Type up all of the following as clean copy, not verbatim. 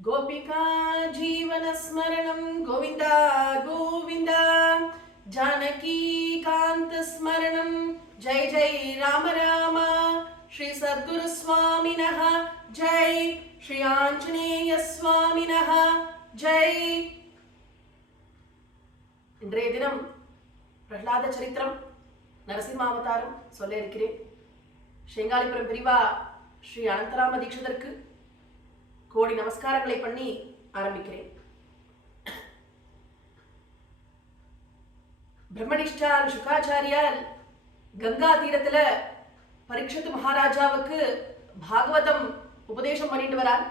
गोपिका जीवनस्मरणं गोविन्द गोविन्द जानकीकान्तस्मरणं जय जय राम राम श्री सद्गुरुस्वामिनः जय श्री आञ्जनेयस्वामिनः जय இன்றைய தினம் பிரஹ்லாத சரித்திரம் நரசிம்மாவதாரம் சொல்ல இருக்கிறேன். ஸ்ரீங்காலிபுரம் பிரிவா ஸ்ரீ அனந்தராம தீட்சிதருக்கு கோடி நமஸ்காரங்களை பண்ணி ஆரம்பிக்கிறேன். பிரம்மனிஷ்டால் சுகாச்சாரியால் கங்கா தீரத்துல பரீட்சித் மகாராஜாவுக்கு பாகவதம் உபதேசம் பண்ணிட்டு வரார்.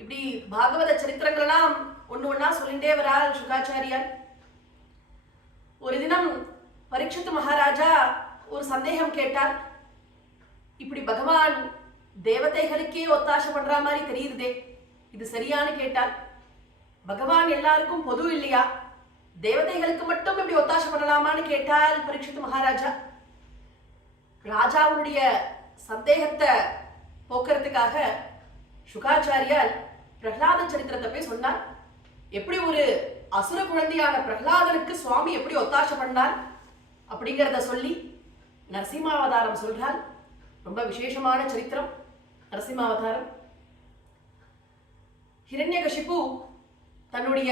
இப்படி பாகவத சரித்திரங்கள்லாம் ஒண்ணு ஒண்ணா சொல்லிட்டே வரார் சுகாச்சாரியார். ஒரு தினம் பரீட்சித் மகாராஜா ஒரு சந்தேகம் கேட்டார். இப்படி பகவான் தேவதைகளுக்கே ஒத்தாசை பண்ற மாதிரி தெரியுதே, இது சரியானு கேட்டார். பகவான் எல்லாருக்கும் பொது இல்லையா, தேவதைகளுக்கு மட்டும் இப்படி ஒத்தாசை பண்ணலாமான்னு கேட்டால் பரீட்சித் மகாராஜா. ராஜாவுடைய சந்தேகத்தை போக்குறதுக்காக சுகாச்சாரியால் பிரஹ்லாத சரித்திரத்தை போய் சொன்னார். எப்படி ஒரு அசுர குழந்தையான பிரஹ்லாதனுக்கு சுவாமி எப்படி ஒத்தாசை பண்ணார் அப்படிங்கிறத சொல்லி நரசிம்மாவதாரம் சொல்றார். ரொம்ப விசேஷமான சரித்திரம் நரசிம்மாவதாரம். ஹிரண்யகசிபு தன்னுடைய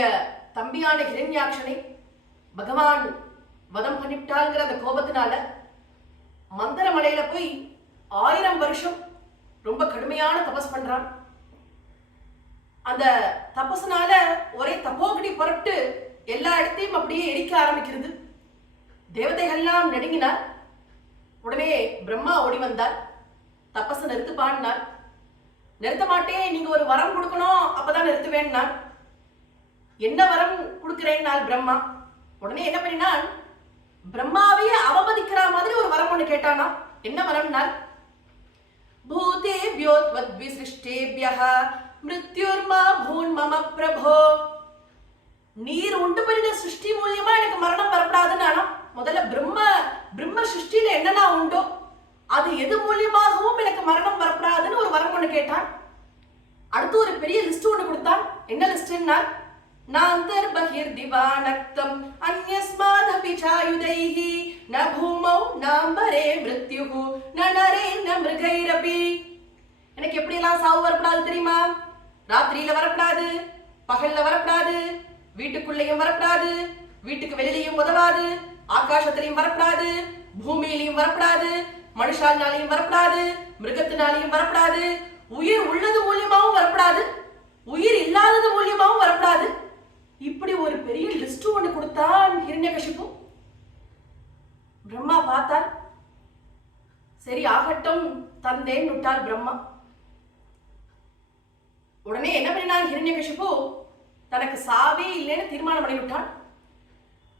தம்பியான ஹிரண்யாட்சனை பகவான் வதம் பண்ணிவிட்டாள்ங்கிற அந்த கோபத்தினால மந்திரமலையில போய் 1000 வருஷம் ரொம்ப கடுமையான தபஸ் பண்றான். அந்த தபஸ்னால ஒரே தபோகடி புறப்பட்டு எல்லா இடத்தையும் அப்படியே எரிக்க ஆரம்பிக்கிறது. தேவதைகள்லாம் நடுங்கினார். உடனே பிரம்மா ஓடி வந்தார். தபஸ் நிறுத்துப்பான்னார். நிறுத்த மாட்டேன், நீங்க ஒரு வரம் கொடுக்கணும், அப்பதான் நிறுத்துவேன்னா. என்ன வரம் கொடுக்கிறேன்னால் பிரம்மா. உடனே என்ன பண்ணினான், பிரம்மாவையே அவமதிக்கிற மாதிரி ஒரு வரம் ஒண்ணு கேட்டானா. என்ன வரம்னால், பூதேபியோ த்வத்விசிஷ்டேப்யஹ மிருத்யுர்மா பூன் மம பிரபோ. நீர் உண்டு பண்ணின சிருஷ்டி மூலியமா எனக்கு மரணம் வரப்படாதுன்னு. முதல்ல பிரம்ம சிருஷ்டியில என்னெல்லாம் உண்டோ அது எது மூலியமாகவும் எனக்கு மரணம் வரப்படாதுன்னு ஒரு வரம் ஒண்ணு கேட்டான். அடுத்து ஒரு பெரிய லிஸ்ட் ஒண்ணு கொடுத்தான். என்ன லிஸ்ட்னா, நாந்தர் பஹிர் திவானக்தம் அன்யஸ்மாதபி சாயுதைஹி ந பூமௌ நாம்பரே மிருத்யுஹு ந நரே ந மிருகைரபி. எனக்கு எப்படி எல்லாம் சாவு வரப்படாது தெரியுமா? ராத்திரியில வரப்படாது, பகல்ல வரப்படாது, வீட்டுக்குள்ளேயும் வரப்படாது, வீட்டுக்கு வெளியிலையும் உதவாது, ஆகாசத்திலையும் வரப்படாது, பூமியிலையும் வரப்படாது, மனுஷாலினாலையும் வரப்படாது, மிருகத்தினாலையும் வரப்படாது, உயிர் உள்ளது மூலியமாவும் வரப்படாது, உயிர் இல்லாதது மூலியமாவும் வரப்படாது. இப்படி ஒரு பெரிய லிஸ்ட் ஒண்ணு கொடுத்தான் ஹிரண்யகசிபு. பிரம்மா பார்த்தார். சரி ஆகட்டும் தந்தேன் விட்டார் பிரம்மா. உடனே என்ன பண்ணினான் ஹிரண்யகசிபு, தனக்கு சாவே இல்லைன்னு தீர்மானம் பண்ணி விட்டான்.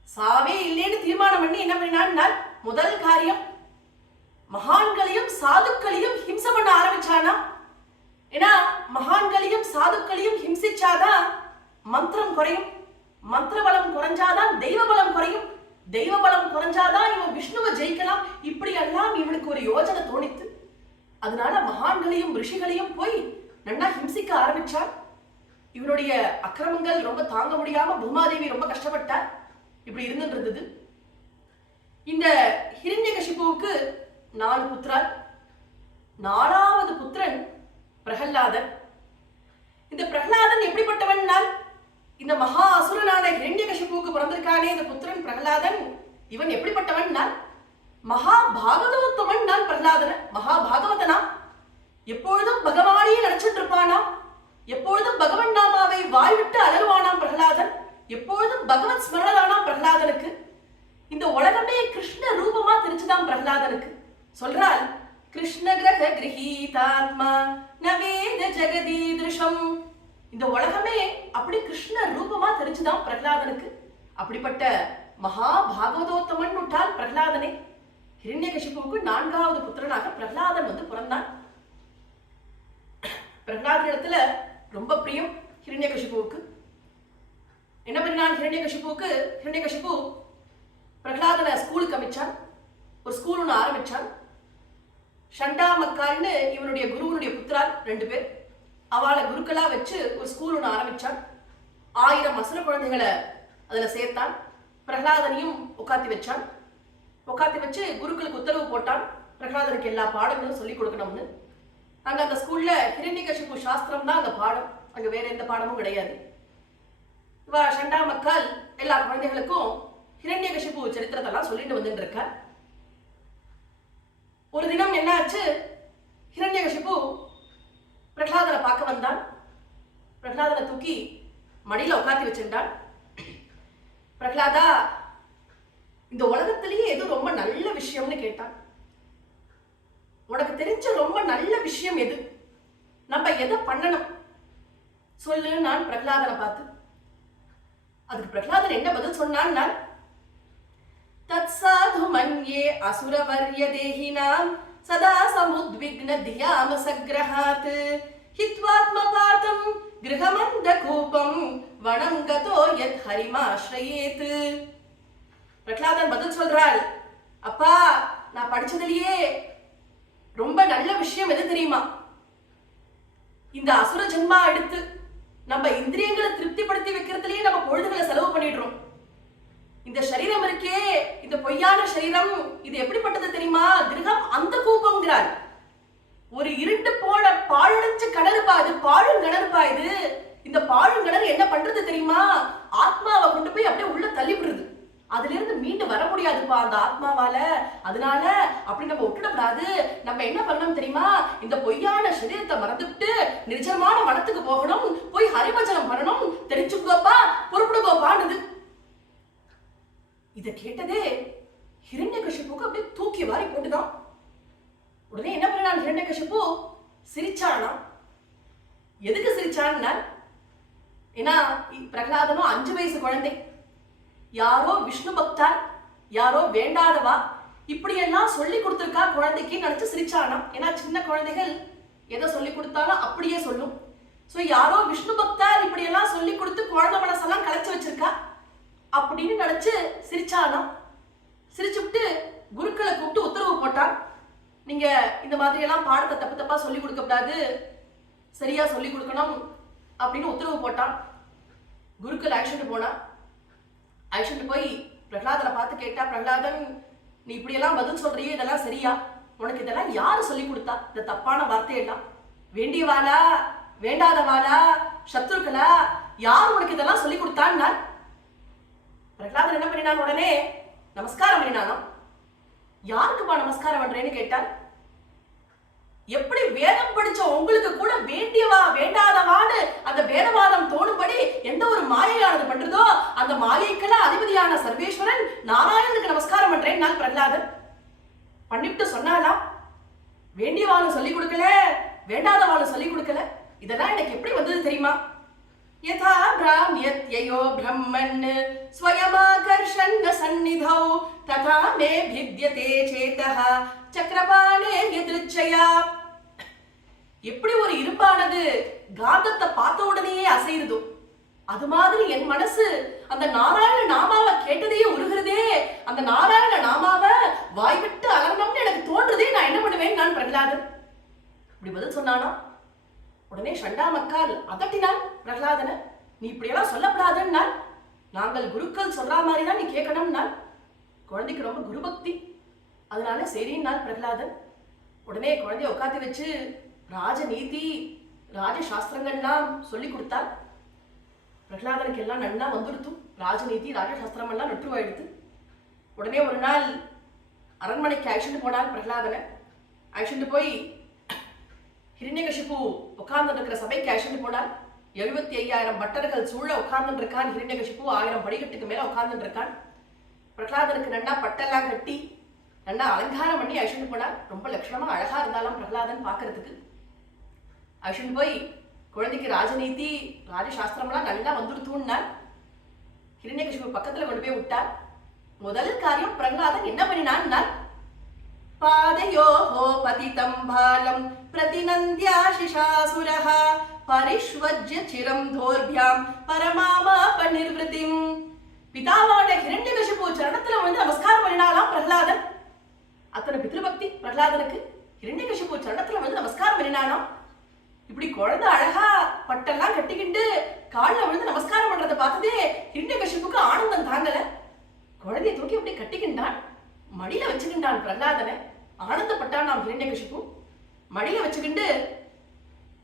சாவே இல்லைன்னு தீர்மானம் பண்ணி என்ன பண்ணினான், முதல் காரியம் மகான்களையும் சாதுக்களையும் ஹிம்சை பண்ண ஆரம்பிச்சானா. ஏன்னா மகான்களையும் சாதுக்களையும் ஹிம்சிச்சாதான் மந்திரம் குறையும், மந்திர பலம் குறைஞ்சாதான் தெய்வ பலம் குறையும், தெய்வ பலம் குறைஞ்சாதான் இவன் விஷ்ணுவை ஜெயிக்கலாம். இப்படி எல்லாம் இவனுக்கு ஒரு யோஜனை தோணித்து. அதனால மகான்களையும் ரிஷிகளையும் போய் நன்னா ஹிம்சிக்க ஆரம்பிச்சான். இவனுடைய அக்கிரமங்கள் ரொம்ப தாங்க முடியாம பூமாதேவி ரொம்ப கஷ்டப்பட்டார். இப்படி இருந்துன்றது. இந்த ஹிரண்யகசிபுவுக்கு 4 புத்திரர். 4வது புத்திரன் பிரஹ்லாதன். இந்த பிரஹ்லாதன் எப்படிப்பட்டவன், இந்த மகா அசுரனான ஹிரண்யகசிபுவுக்கு பிறந்திருக்கானே இந்த புத்திரன் பிரஹ்லாதன், இவன் எப்படிப்பட்டவன், மகா பாகவதோத்தமன். பிரஹ்லாதன் மகா பாகவதனா, எப்பொழுதும் பகவானையே நினைச்சிட்டு இருப்பானா, எப்பொழுதும் பகவன் நாமாவை வாய்விட்டு அலறுவானாம் பிரஹ்லாதன், எப்பொழுதும் பகவத் ஸ்மரணானாம் பிரஹ்லாதனுக்கு. இந்த உலகமே கிருஷ்ண ரூபமா தெரிஞ்சுதான் பிரஹ்லாதனுக்கு. சொல்றால், கிருஷ்ண கிரக கிரகீதாத்மா நவேத ஜெகதீத்ருஷம். இந்த உலகமே அப்படி கிருஷ்ண ரூபமா தெரிஞ்சுதான் பிரஹ்லாதனுக்கு. அப்படிப்பட்ட மகா பாகவதோத்தமன் விட்டால் பிரஹ்லாதனே. ஹிரண்யகசிபுவுக்கு 4வது புத்திரனாக பிரஹ்லாதன் வந்து பிறந்தான். பிரஹ்லாதனிடத்துல ரொம்ப பிரியம் ஹிரண்யகசிபுவுக்கு. என்ன பண்ணினான் ஹிரண்யகசிபு பிரஹ்லாதனை ஸ்கூலுக்கு அமைச்சான். ஒரு ஸ்கூல் ஒன்று ஆரம்பிச்சான். ஷண்டா மக்கால்னு இவனுடைய குருவனுடைய புத்திரால் 2 பேர். அவளை குருக்களா வச்சு ஒரு ஸ்கூல் ஒன்று ஆரம்பிச்சான். 1000 அசுர குழந்தைகளை அதுல சேர்த்தான். பிரகலாதனையும் உட்காத்தி வச்சான். உட்காத்தி வச்சு குருக்களுக்கு உத்தரவு போட்டான், பிரகலாதனுக்கு எல்லா பாடங்களும் சொல்லி கொடுக்கணும்னு. அங்க அந்த ஸ்கூல்ல ஹிரண்யகசிபு சாஸ்திரம் தான் அந்த பாடம், அங்க வேற எந்த பாடமும் கிடையாது. இவ சண்டா மக்கள் எல்லா குழந்தைகளுக்கும் ஹிரண்யகசிபு சரித்திரத்தெல்லாம் சொல்லிட்டு வந்துட்டு இருக்க. ஒரு தினம் என்ன ஆச்சு, ஹிரண்யகசிபு பிரகலாதனை பார்க்க வந்தான். பிரகலாதனை தூக்கி மடியில உட்காத்தி வச்சிருந்தான். பிரகலாதா, இந்த உலகத்திலேயே எது ரொம்ப நல்ல விஷயம்னு கேட்டான். உனக்கு தெரிஞ்ச ரொம்ப நல்ல விஷயம் எது, நம்ம எதை பண்ணணும் சொல்லு நான் பிரகலாதனை பார்த்து. அதுக்கு பிரகலாதன் என்ன பதில் சொன்னான், தத் சாது மன்யே அசுரவர்ய தேஹினாம் சதா சமுத்விக்ன தியாம சக்ரஹாத் ஹித்வாத்மபாதம் கிரகமந்த கூபம் வனங்கதோ யத் ஹரிமாஸ்ரயேத். பிரகலாதன் பதில் சொல்றாள், அப்பா, நான் படிச்சதுலயே ரொம்ப நல்ல விஷயம் எது தெரியுமா? இந்த அசுர ஜென்மா எடுத்து நம்ம இந்திரியங்களை திருப்திப்படுத்தி வைக்கிறதுலயே நம்ம பொழுதுகளை செலவு பண்ணிடுறோம். இந்த சரீரம் இருக்கே, இந்த பொய்யான சரீரம், இது எப்படிப்பட்டது தெரியுமா? கிரகம் அந்த கூப்பம்ங்கிறாள். ஒரு இருண்டு போன பாழடைஞ்ச கிணறுப்பா இது, பாழும் கிணறுப்பா இது. இந்த பாழும் கிணறு என்ன பண்றது தெரியுமா? ஆத்மாவை கொண்டு போய் அப்படியே உள்ள தள்ளி விடுறது. அதுல இருந்து மீண்டு வர முடியாதுப்பா அந்த ஆத்மாவால. அதனால அப்படி நம்ம விட்டுடக்கூடாது. நம்ம என்ன பண்ணணும் தெரியுமா? இந்த பொய்யான சரீரத்தை மறந்துட்டு நிஜமான வனத்துக்கு போகணும், போய் ஹரிபஜனம் பண்ணணும், தெரிஞ்சுக்கோப்பா, பொறுப்புடுங்கோப்பான்னு. இதை கேட்டதே ஹிரண்யகசிபுக்கு அப்படியே தூக்கி வாரி போட்டுதான். உடனே என்ன பண்ணான் ஹிரண்யகசிபு? சிரிச்சானா. எதுக்கு சிரிச்சான்னா, ஏன்னா பிரகலாதனும் 5 வயசு குழந்தை, யாரோ விஷ்ணு பக்தார், யாரோ வேண்டாதவா, இப்படியெல்லாம் சொல்லி கொடுத்துருக்கா குழந்தைக்கு நினைச்சு சிரிச்சானா. ஏன்னா சின்ன குழந்தைகள் எதை சொல்லி கொடுத்தாலும் அப்படியே சொல்லும். ஸோ யாரோ விஷ்ணு பக்தார் இப்படியெல்லாம் சொல்லி கொடுத்து குழந்தை மனசெல்லாம் கலைச்சு வச்சிருக்கா அப்படின்னு நினைச்சு சிரிச்சானா. சிரிச்சுட்டு குருக்களை கூப்பிட்டு உத்தரவு போட்டான், நீங்க இந்த மாதிரி எல்லாம் பாடத்தை தப்பு தப்பா சொல்லி கொடுக்க கூடாது, சரியா சொல்லி கொடுக்கணும் அப்படின்னு உத்தரவு போட்டான். குருக்கள் அழைச்சிட்டு போனா. அழைச்சிட்டு போய் பிரகலாதனை பார்த்து கேட்டா, பிரகலாதன், நீ இப்படியெல்லாம் பதில் சொல்றியே, இதெல்லாம் சரியா? உனக்கு இதெல்லாம் யாரு சொல்லி கொடுத்தா? இந்த தப்பான வார்த்தையெல்லாம் வேண்டியவாளா, வேண்டாதவாளா, சத்ருக்களா, யார் உனக்கு இதெல்லாம் சொல்லி கொடுத்தான்னா? பிரகலாதன் என்ன பண்ணினான்? உடனே நமஸ்காரம் பண்ணினானா. யாருக்குப்பா நமஸ்காரம் பண்றேன்னு கேட்டால், எப்படி வேதம் படிச்ச உங்களுக்கு கூட வேண்டியவா வேண்டாதவான்னு அந்த வேதவாதம் தோணும்படி எந்த ஒரு மாயையானது பண்றதோ அந்த மாயைக்கெல்லாம் அதிபதியான சர்வேஸ்வரன் நாராயணனுக்கு நமஸ்காரம் பண்றேன் நான். பிரகலாதன் பண்ணிட்டு சொன்னாலாம், வேண்டியவாளும் சொல்லிக் கொடுக்கல, வேண்டாதவாளும் சொல்லிக் கொடுக்கல. இதெல்லாம் எனக்கு எப்படி வந்தது தெரியுமா? யதா பிராம்யத்யயோ பிரம்மன் ஸ்வயமாகர்ஷன் சந்நிதௌ ததா மே பித்யதே சேதஹ சக்ரபாணே யத்ருச்சயா. எப்படி ஒரு இரும்பானது காந்தத்தை பார்த்த உடனேயே அசையுதோ, அது மாதிரி என் மனசு அந்த நாராயண நாமாவை கேட்டதையே உருகிறதே. அந்த நாராயண நாமாவை வாய்விட்டு அலங்கம்னு எனக்கு தோன்றுதே. நான் என்ன பண்ணுவேன் நான் பிரகலாதன்? இப்படி பதில் சொன்னானா. உடனே சண்டா மக்கால் அதட்டினான் பிரகலாதனை, நீ இப்படியெல்லாம் சொல்லப்படாதுன்னா, நாங்கள் குருக்கள் சொல்ற மாதிரி தான் நீ கேட்கணும்னா. குழந்தைக்கு ரொம்ப குருபக்தி, அதனால சரின்னான் பிரகலாதன். உடனே குழந்தைய உட்காந்து வச்சு ராஜநீதி ராஜ சாஸ்திரங்கள்லாம் சொல்லி கொடுத்தார். பிரகலாதனுக்கு எல்லாம் நன்னா வந்துடுத்து. ராஜநீதி ராஜசாஸ்திரம் எல்லாம் நொற்றுவாயிடுத்து. உடனே ஒரு நாள் அரண்மனைக்கு அழைச்சிட்டு போனார் பிரகலாதனை. அழைச்சிட்டு போய் ஹிரண்யகசிபு உட்கார்ந்து இருக்கிற சபைக்கு அழைச்சிட்டு போனார். 75,000 பட்டர்கள் சூழ உட்கார்ந்து இருக்கான். ஹிரண்யகசிபு 1000 படிக்கட்டுக்கு மேல உட்கார்ந்து இருக்கான். பிரகலாதனுக்கு நன்னா பட்டெல்லாம் கட்டி நன்னா அலங்காரம் பண்ணி அழைச்சிட்டு போனார். ரொம்ப லட்சணமா அழகா இருந்தாலும் பிரகலாதன் பாக்குறதுக்கு. அழைச்சிட்டு போய் குழந்தைக்கு ராஜநீதி ராஜசாஸ்திரம்லாம் நல்லா வந்துடுத்துன்னார். ஹிரண்யகசிபு பக்கத்துல கொண்டு போய் விட்டார். முதல் காரியம் பிரகலாதன் என்ன பண்ணினான், பாதயோஹோ பதிதம் பாலம் பிரதிநந்தியாசிஷாசுரஹ பரிஷ்வஜ்ய சிரம் தோர்பியாம் பரமாமாப நிர்விருதிம். பிதாவோட ஹிரண்யகசிபு சரணத்துல வந்து நமஸ்காரம் பண்ணினாலாம் பிரகலாதன். அத்தனை பித்ருபக்தி பிரகலாதனுக்கு. ஹிரண்யகசிபு சரணத்துல வந்து நமஸ்காரம் பண்ணினாலாம். இப்படி குழந்தை அழகா பட்டெல்லாம் கட்டிக்கிட்டு காலில் விழுந்து நமஸ்காரம் பண்றதை பார்த்ததே ஹிரண்யகசிபுக்கு ஆனந்தம் தாங்கல. குழந்தைய தூக்கி அப்படி கட்டிக்கின்றான், மடியில வச்சுக்கின்றான் பிரகலாதனை. ஆனந்தப்பட்டான் நாம் ஹிரண்யகசிபு. மடியில வச்சுக்கிண்டு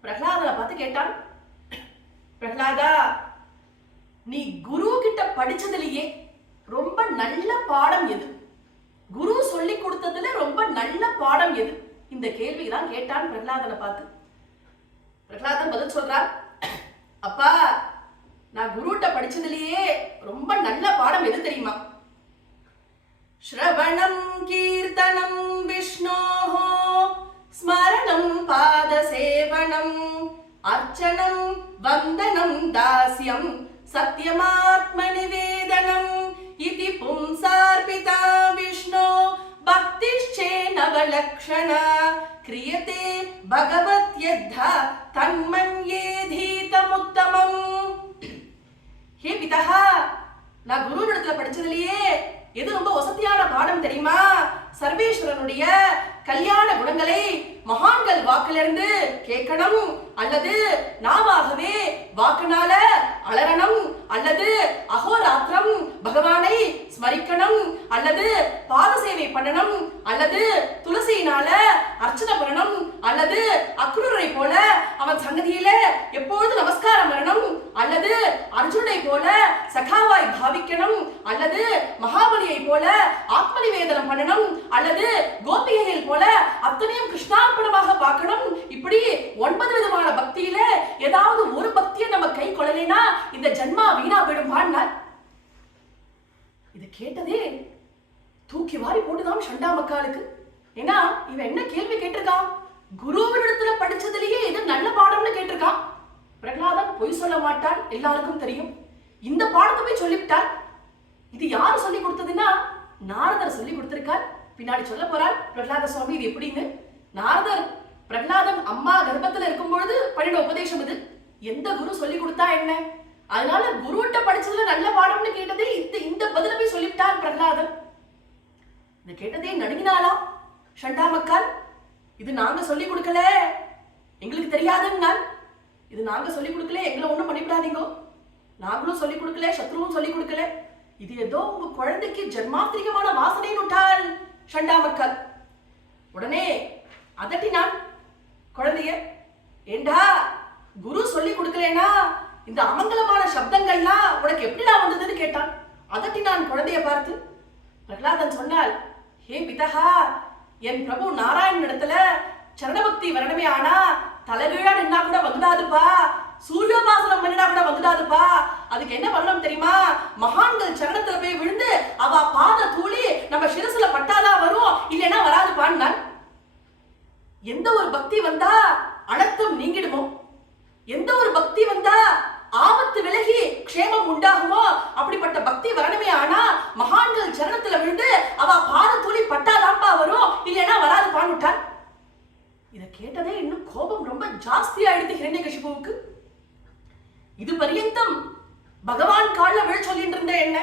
பிரகலாதனை பார்த்து கேட்டான், பிரகலாதா, நீ குரு கிட்ட படிச்சதுலயே ரொம்ப நல்ல பாடம் எது? குரு சொல்லி கொடுத்ததுல ரொம்ப நல்ல பாடம் எது? இந்த கேள்விதான் கேட்டான் பிரகலாதனை பார்த்து. பிரகலாதன் பதில் சொல்றார், அப்பா, நான் குருட்ட படிச்சதுலயே ரொம்ப நல்ல பாடம் எது தெரியுமா? ஸ்ரவணம் கீர்த்தனம் விஷ்ணோஹோ ஸ்மரணம் பாத சேவனம் அர்ச்சனம் வந்தனம் தாஸ்யம் சத்யமாத்ம நிவேதனம் இதி பும்சார்பிதா விஷ்ணோ பக்திஷ்சேனவலக்ஷணா கிரியதே பகவத்யத்தா தன்மன்யேதீதமுத்தமம். ஹே பிதா, நான் குருவிடத்துல படிச்சதுலயே எது ரொம்ப வசதியான பாடம் தெரியுமா? சர்வேஸ்வரனுடைய கல்யாண குணங்களை மகான்கள் வாக்கிலிருந்து கேட்கணும், அல்லது நாவாகவே வாக்குனால அலறணும், அல்லது அகோராத்திரம் பகவானை ஸ்மரிக்கணும், அல்லது பாத சேவை பண்ணணும், அல்லது துளசியினால அர்ச்சனை பண்ணணும், அல்லது அக்ரூரை போல அவன் சங்கதியில எப்பொழுது நமஸ்காரம் பண்ணணும், அல்லது அர்ஜுனை போல சகாவாய் பாவிக்கணும், அல்லது மகாபலியை போல ஆத்ம நிவேதனம் பண்ணணும், அல்லது கோபிகைகள் போல அத்தனையும் கிருஷ்ணார்ப்பணமாக பார்க்கணும். இப்படி 9 விதமான பக்தியில ஏதாவது ஒரு பக்தியை நம்ம கை கொள்ளலைனா இந்த ஜன்மா வீணா போயிடும்பான்னார். இது கேட்டதே தூக்கி வாரி போட்டுதான் சண்டா மக்காளுக்கு. ஏன்னா இவன் என்ன கேள்வி கேட்டிருக்கான்? குருவினிடத்துல படிச்சதுலயே இது நல்ல பாடம்னு கேட்டிருக்கான். பிரகலாதன் பொய் சொல்ல மாட்டான், எல்லாருக்கும் தெரியும். இந்த பாடத்தை போய் சொல்லிவிட்டார். இது யாரு சொல்லி கொடுத்ததுன்னா நாரதர் சொல்லி கொடுத்திருக்கார். பின்னாடி சொல்ல போறார் பிரகலாத சுவாமி இது எப்படின்னு. நாரதர் பிரகலாதன் அம்மா கர்ப்பத்துல இருக்கும் பொழுது பண்ணின உபதேசம் இது. எந்த குரு சொல்லி கொடுத்தா என்ன? அதனால குருட்ட படிச்சதுல நல்ல பாடம்னு கேட்டதே இந்த பதில போய் சொல்லிவிட்டார் பிரகலாதன். இதை கேட்டதே நடுங்கினாலா ஷண்டா மக்கால். இது நாங்க சொல்லி கொடுக்கல, எங்களுக்கு தெரியாதுங்க. இது நாங்க சொல்லி கொடுக்கல, எங்களை ஒண்ணும் பண்ணிவிடாதீங்க. நாங்களும் சொல்லி கொடுக்கல, சத்ருவும் சொல்லி கொடுக்கல. இது ஏதோ உங்க குழந்தைக்கு ஜன்மாந்திரிகமான வாசனைன்னு விட்டால் ஷண்டா மக்கால். உடனே அதட்டினான் குழந்தைய. ஏண்டா குரு சொல்லி கொடுக்கலனா இந்த அமங்கலமான சப்தங்கள்லாம் உனக்கு எப்படிடா வந்ததுன்னு கேட்டான். அதட்டினான் குழந்தைய பார்த்து. பிரகலாதன் சொன்னாள், ஹே பிதா, என் பிரபு நாராயணன் இடத்துல சரணபக்தி வரணுமே ஆனா தலைகீழா நின்னா கூட வந்துடாதுப்பா, சூரியோபாசனம் பண்ணினா கூட வந்துடாதுப்பா. அதுக்கு என்ன பண்ணணும் தெரியுமா? மகான்கள் சரணத்துல போய் விழுந்து அவ பாத தூளி நம்ம சிரசுல பட்டாதான் வரும், இல்லைன்னா வராதுப்பான்னு. எந்த ஒரு பக்தி வந்தா அனர்த்தம் நீங்கிடுமோ, எந்த ஒரு பக்தி வந்தா ஆபத்து விலகி க்ஷேமம் உண்டாகுமோ அப்படிப்பட்ட பக்தி வரணுமே ஆனா மகான்கள் சரணத்துல விழுந்து அவ பாத தூளி பட்டாதான்ப்பா வரும், இல்லைன்னா வராதுப்பான்னு விட்டான். இதை கேட்டதே இன்னும் கோபம் ரொம்ப ஜாஸ்தி ஆயிடுது ஹிரண்யகசிபுவுக்கு. இது பரியந்தம் பகவான் கால்ல விழ சொல்லிட்டு இருந்த என்ன,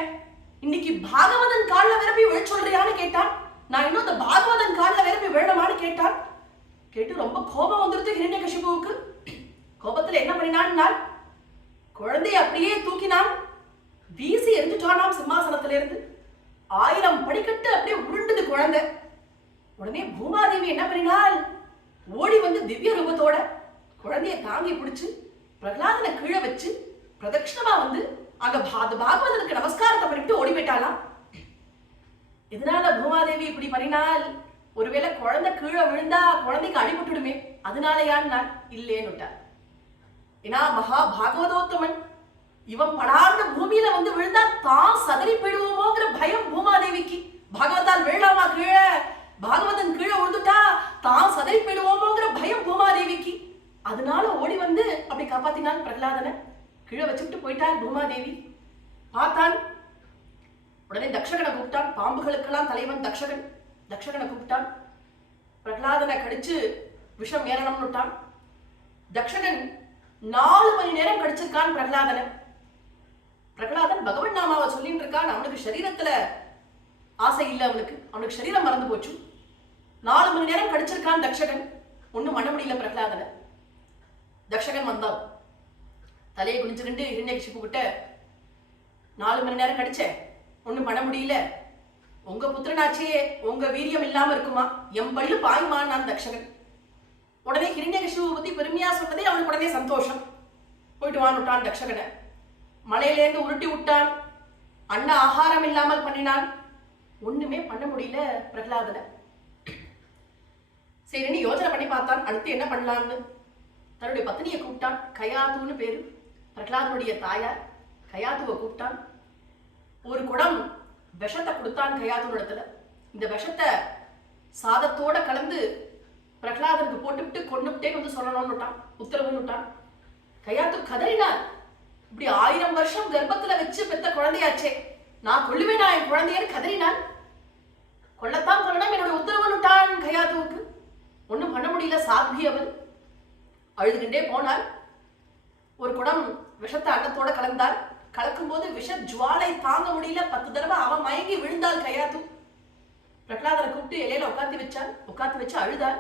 இன்னைக்கு பாகவதன் கால்ல விரப்பி விழ சொல்றியான்னு கேட்டான். நான் இன்னும் இந்த பாகவதன் கால்ல விரப்பி விழமான்னு கேட்டான். கேட்டு ரொம்ப கோபம் வந்துருது ஹிரண்யகசிபுவுக்கு. கோபத்துல என்ன பண்ணினான்? குழந்தைய அப்படியே தூக்கினான், வீசி எரிஞ்சுட்டானாம் சிம்மாசனத்துல இருந்து. 1000 படிக்கட்டு அப்படியே உருண்டுது குழந்தை. உடனே பூமாதேவி என்ன பண்ணினாள்? ஓடி வந்து திவ்ய ரூபத்தோட குழந்தைய தாங்கி பிடிச்சு பிரகலாதனை கீழே வச்சு பிரதட்சணமா வந்து அங்க பாகவதனுக்கு நமஸ்காரத்தை பண்ணிட்டு ஓடி போயிட்டாலாம். எதனால பூமாதேவி இப்படி பண்ணினாள்? ஒருவேளை குழந்தை கீழே விழுந்தா குழந்தைக்கு அடிபட்டுடுமே, அதனாலயான் நான் இல்லேன்னு விட்டார். ஏன்னா மகா பாகவதோத்தமன் இவன் படார்ந்த பூமியில வந்து விழுந்தா தான் சதறி போயிடுவோமோங்கிற பயம் பூமாதேவிக்கு. பாகவதால் விழலாமா கீழே? பாகவதன் கீழே விழுந்துட்டா தான் சதறி போயிடுவோமோங்கிற பயம் பூமாதேவிக்கு. அதனால ஓடி வந்து அப்படி காப்பாத்தினான் பிரகலாதனை. கீழே வச்சுட்டு போயிட்டார் பூமாதேவி. பார்த்தான். உடனே தக்ஷகனை கூப்பிட்டான். பாம்புகளுக்கெல்லாம் தலைவன் தக்ஷகன். தக்ஷகனை கூப்பிட்டான். பிரகலாதனை கடிச்சு விஷம் ஏறணும்னு விட்டான். தக்ஷகன் 4 மணி நேரம் கடிச்சிருக்கான் பிரகலாதனை. பிரகலாதன் பகவன் நாமாவை சொல்லிட்டு இருக்கான். அவனுக்கு சரீரத்துல ஆசை இல்லை, அவனுக்கு சரீரம் மறந்து போச்சு. 4 மணி நேரம் கடிச்சிருக்கான் தக்ஷகன். ஒண்ணும் பண்ண முடியல பிரகலாதனை. தக்ஷகன் வந்தான். தலையை குனிஞ்சுக்கிண்டு ஹிரண்யகசிபு கிட்ட 4 மணி நேரம் கடிச்சேன், ஒன்றும் பண்ண முடியல, உங்க புத்திரனாச்சே உங்க வீரியம் இல்லாம இருக்குமா, என் பள்ளு பாயுமான் நான் தக்ஷகன். உடனே ஹிரண்யகசிபு பத்தி பெருமையா சொன்னதே அவனுக்கு உடனே சந்தோஷம். போயிட்டு வான்னுட்டான் தக்ஷகனை. மலையிலேருந்து உருட்டி விட்டான். அண்ணா ஆகாரம் இல்லாமல் பண்ணினான். ஒண்ணுமே பண்ண முடியல பிரகலாதனை. சரின்னு யோசனை பண்ணி பார்த்தான் அடுத்து என்ன பண்ணலாம்னு. தன்னுடைய பத்னியை கூப்பிட்டான். கயாத்துன்னு பேரு, பிரகலாதனுடைய தாயார். கயாத்துவை கூப்பிட்டான். ஒரு குடம் விஷத்தை கொடுத்தான் கயாத்துனிடத்துல. இந்த விஷத்தை சாதத்தோட கலந்து பிரகலாதனுக்கு போட்டுவிட்டு கொண்டுட்டேன்னு வந்து சொல்லணும்னுட்டான், உத்தரவுன்னுட்டான். கயாத்து கதறினான். இப்படி 1000 வருஷம் கர்ப்பத்துல வச்சு பெத்த குழந்தையாச்சே, நான் கொள்ளுவேனா என் குழந்தையன்னு கதறினான். கொல்லத்தான் கொள்ளணும் என்னோட உத்தரவுன்னுட்டான் கயாத்துவுக்கு. ஒன்றும் பண்ண முடியல, சாத்வி அவள். அழுதுகின்றே போனாள். ஒரு குடம் விஷத்தை அன்னத்தோட கலந்தாள். கலக்கும் போது விஷ ஜுவாலை தாங்க முடியல. 10 தடவை அவன் மயங்கி விழுந்தாள் கயாத்து. பிரகலாதனை கூப்பிட்டு இலையில உட்காந்து வச்சு அழுதாள்.